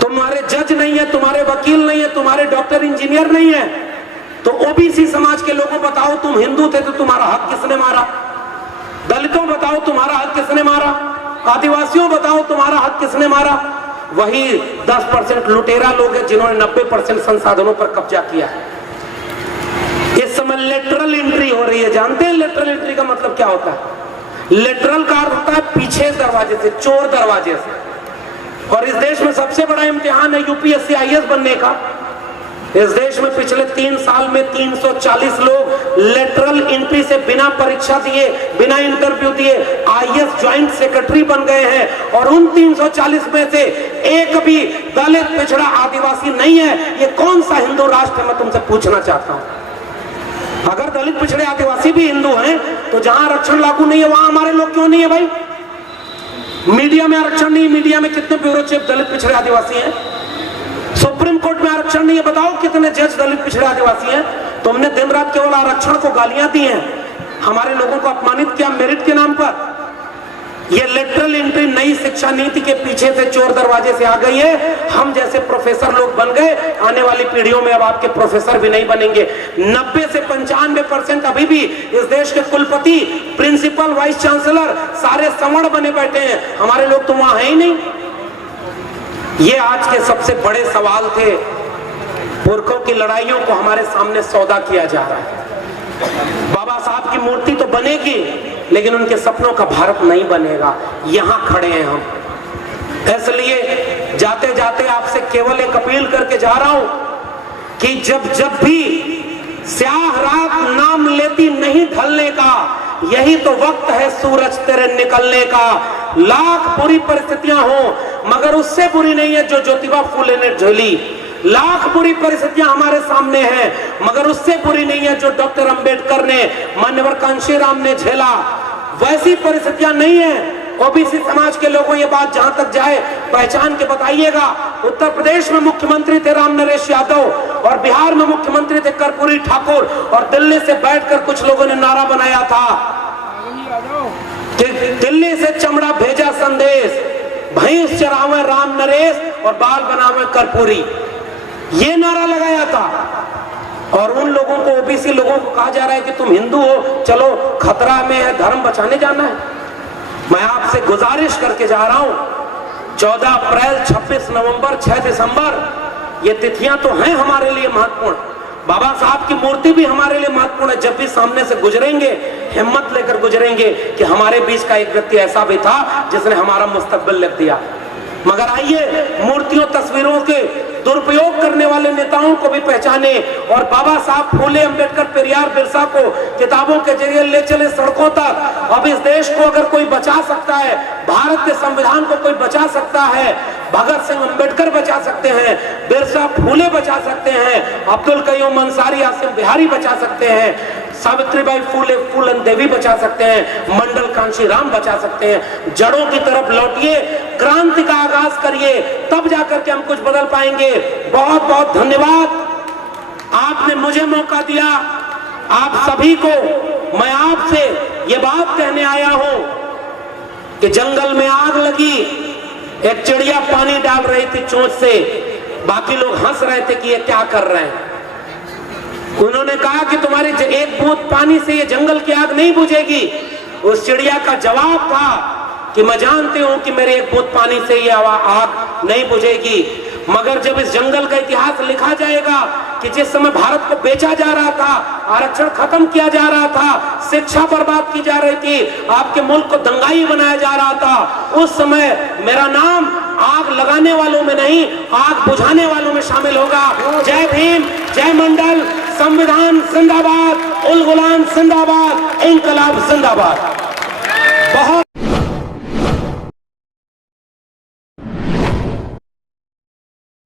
तुम्हारे जज नहीं है, तुम्हारे वकील नहीं है, तुम्हारे डॉक्टर इंजीनियर नहीं है। तो ओबीसी समाज के लोगों बताओ, तुम हिंदू थे तो तुम्हारा हक किसने मारा? दलितों बताओ तुम्हारा हक किसने मारा? आदिवासियों बताओ तुम्हारा हक किसने मारा? वही 10% लुटेरा लोग हैं जिन्होंने 90% संसाधनों पर कब्जा किया है। इस समय लेटरल एंट्री हो रही है। जानते हैं लेटरल एंट्री का मतलब क्या होता है? लेटरल का अर्थ होता है पीछे दरवाजे से, चोर दरवाजे से। और इस देश में सबसे बड़ा इम्तिहान है यूपीएससी आईएएस बनने का। इस देश में पिछले 3 साल में 340 लोग लेटरल एंट्री से बिना परीक्षा दिए, बिना इंटरव्यू दिए आईएएस ज्वाइंट सेक्रेटरी बन गए हैं। और उन 340 में से एक भी दलित, पिछड़ा, आदिवासी नहीं है। ये कौन सा हिंदू राष्ट्र है, मैं तुमसे पूछना चाहता हूं। अगर दलित, पिछड़े, आदिवासी भी हिंदू हैं तो जहां आरक्षण लागू नहीं है वहां हमारे लोग क्यों नहीं है भाई? मीडिया में आरक्षण नहीं, मीडिया में कितने ब्यूरो चीफ दलित, पिछड़े, आदिवासी हैं? सुप्रीम कोर्ट में आरक्षण नहीं है, बताओ कितने जज दलित, पिछड़े, आदिवासी हैं? तुमने दिन रात केवल आरक्षण को गालियां दी हैं, हमारे लोगों को अपमानित किया मेरिट के नाम पर। यह लेटरल एंट्री नई शिक्षा नीति के पीछे से, चोर दरवाजे से आ गई है। हम जैसे प्रोफेसर लोग बन गए, आने वाली पीढ़ियों में अब आपके प्रोफेसर भी नहीं बनेंगे। 90 से 95% अभी भी इस देश के कुलपति, प्रिंसिपल, वाइस चांसलर सारे सवर्ण बने बैठे हैं। हमारे लोग तो वहां है ही नहीं। ये आज के सबसे बड़े सवाल थे। पुरखों की लड़ाइयों को हमारे सामने सौदा किया जा रहा है। बाबा साहब की मूर्ति तो बनेगी, लेकिन उनके सपनों का भारत नहीं बनेगा। यहां खड़े हैं हम। इसलिए जाते जाते आपसे केवल एक अपील करके जा रहा हूं कि जब भी स्याह रात नाम लेती नहीं ढलने का, यही तो वक्त है सूरज तेरे निकलने का। लाख बुरी परिस्थितियां हो, मगर उससे बुरी नहीं है जो ज्योतिबा फूले ने झेली। लाख बुरी परिस्थितियां हमारे सामने हैं, मगर उससे बुरी नहीं है जो डॉक्टर अंबेडकर ने, मान्यवर कांशीराम ने झेला। वैसी परिस्थितियां नहीं है। ओबीसी समाज के लोगों ये बात जहां तक जाए पहचान के बताइएगा। उत्तर प्रदेश में मुख्यमंत्री थे राम नरेश यादव और बिहार में मुख्यमंत्री थे कर्पूरी ठाकुर, और दिल्ली से बैठकर कुछ लोगों ने नारा बनाया था कि दिल्ली से चमड़ा भेजा संदेश, भैंस चरावे राम नरेश और बाल बनावे कर्पूरी, ये नारा लगाया था। और उन लोगों को, ओबीसी लोगों को कहा जा रहा है कि तुम हिंदू हो, चलो खतरा में है, धर्म बचाने जाना है। मैं आपसे गुजारिश करके जा रहा हूं, 14 अप्रैल, 26 नवंबर, 6 दिसंबर, ये तिथियां तो हैं हमारे लिए महत्वपूर्ण। बाबा साहब की मूर्ति भी हमारे लिए महत्वपूर्ण है। जब भी सामने से गुजरेंगे, हिम्मत लेकर गुजरेंगे कि हमारे बीच का एक व्यक्ति ऐसा भी था जिसने हमारा मुस्तकबिल लिख दिया। मगर आइए, मूर्तियों तस्वीरों के दुरुपयोग करने वाले नेताओं को भी पहचाने और बाबा साहब फूले, अंबेडकर, पेरियार, बिरसा को किताबों के जरिए ले चले सड़कों तक। अब इस देश को अगर कोई बचा सकता है, भारत के संविधान को कोई बचा सकता है, भगत सिंह, अंबेडकर बचा सकते हैं, बिरसा, फूले बचा सकते हैं, अब्दुल कयूम अंसारी, आसिम बिहारी बचा सकते हैं, सावित्रीबाई फूले, फूलन देवी बचा सकते हैं, मंडल कांशीराम बचा सकते हैं। जड़ों की तरफ लौटिए, क्रांति का आगाज करिए, तब जाकर के हम कुछ बदल पाएंगे। बहुत बहुत धन्यवाद, आपने मुझे मौका दिया। आप सभी को मैं आपसे ये बात कहने आया हूं कि जंगल में आग लगी, एक चिड़िया पानी डाल रही थी चोंच से, बाकी लोग हंस रहे थे कि ये क्या कर रहे हैं। उन्होंने कहा कि तुम्हारी एक बूंद पानी से ये जंगल की आग नहीं बुझेगी। उस चिड़िया का जवाब था कि मैं जानती हूं कि मेरे एक बूंद पानी से ये आग नहीं बुझेगी, मगर जब इस जंगल का इतिहास लिखा जाएगा कि जिस समय भारत को बेचा जा रहा था, आरक्षण खत्म किया जा रहा था, शिक्षा बर्बाद की जा रही थी, आपके मुल्क को दंगाई बनाया जा रहा था, उस समय मेरा नाम आग लगाने वालों में नहीं, आग बुझाने वालों में शामिल होगा। जय भीम, जय मंडल, संविधान जिंदाबाद, उल गुलाम जिंदाबाद, इंकलाब जिंदाबाद। बहुत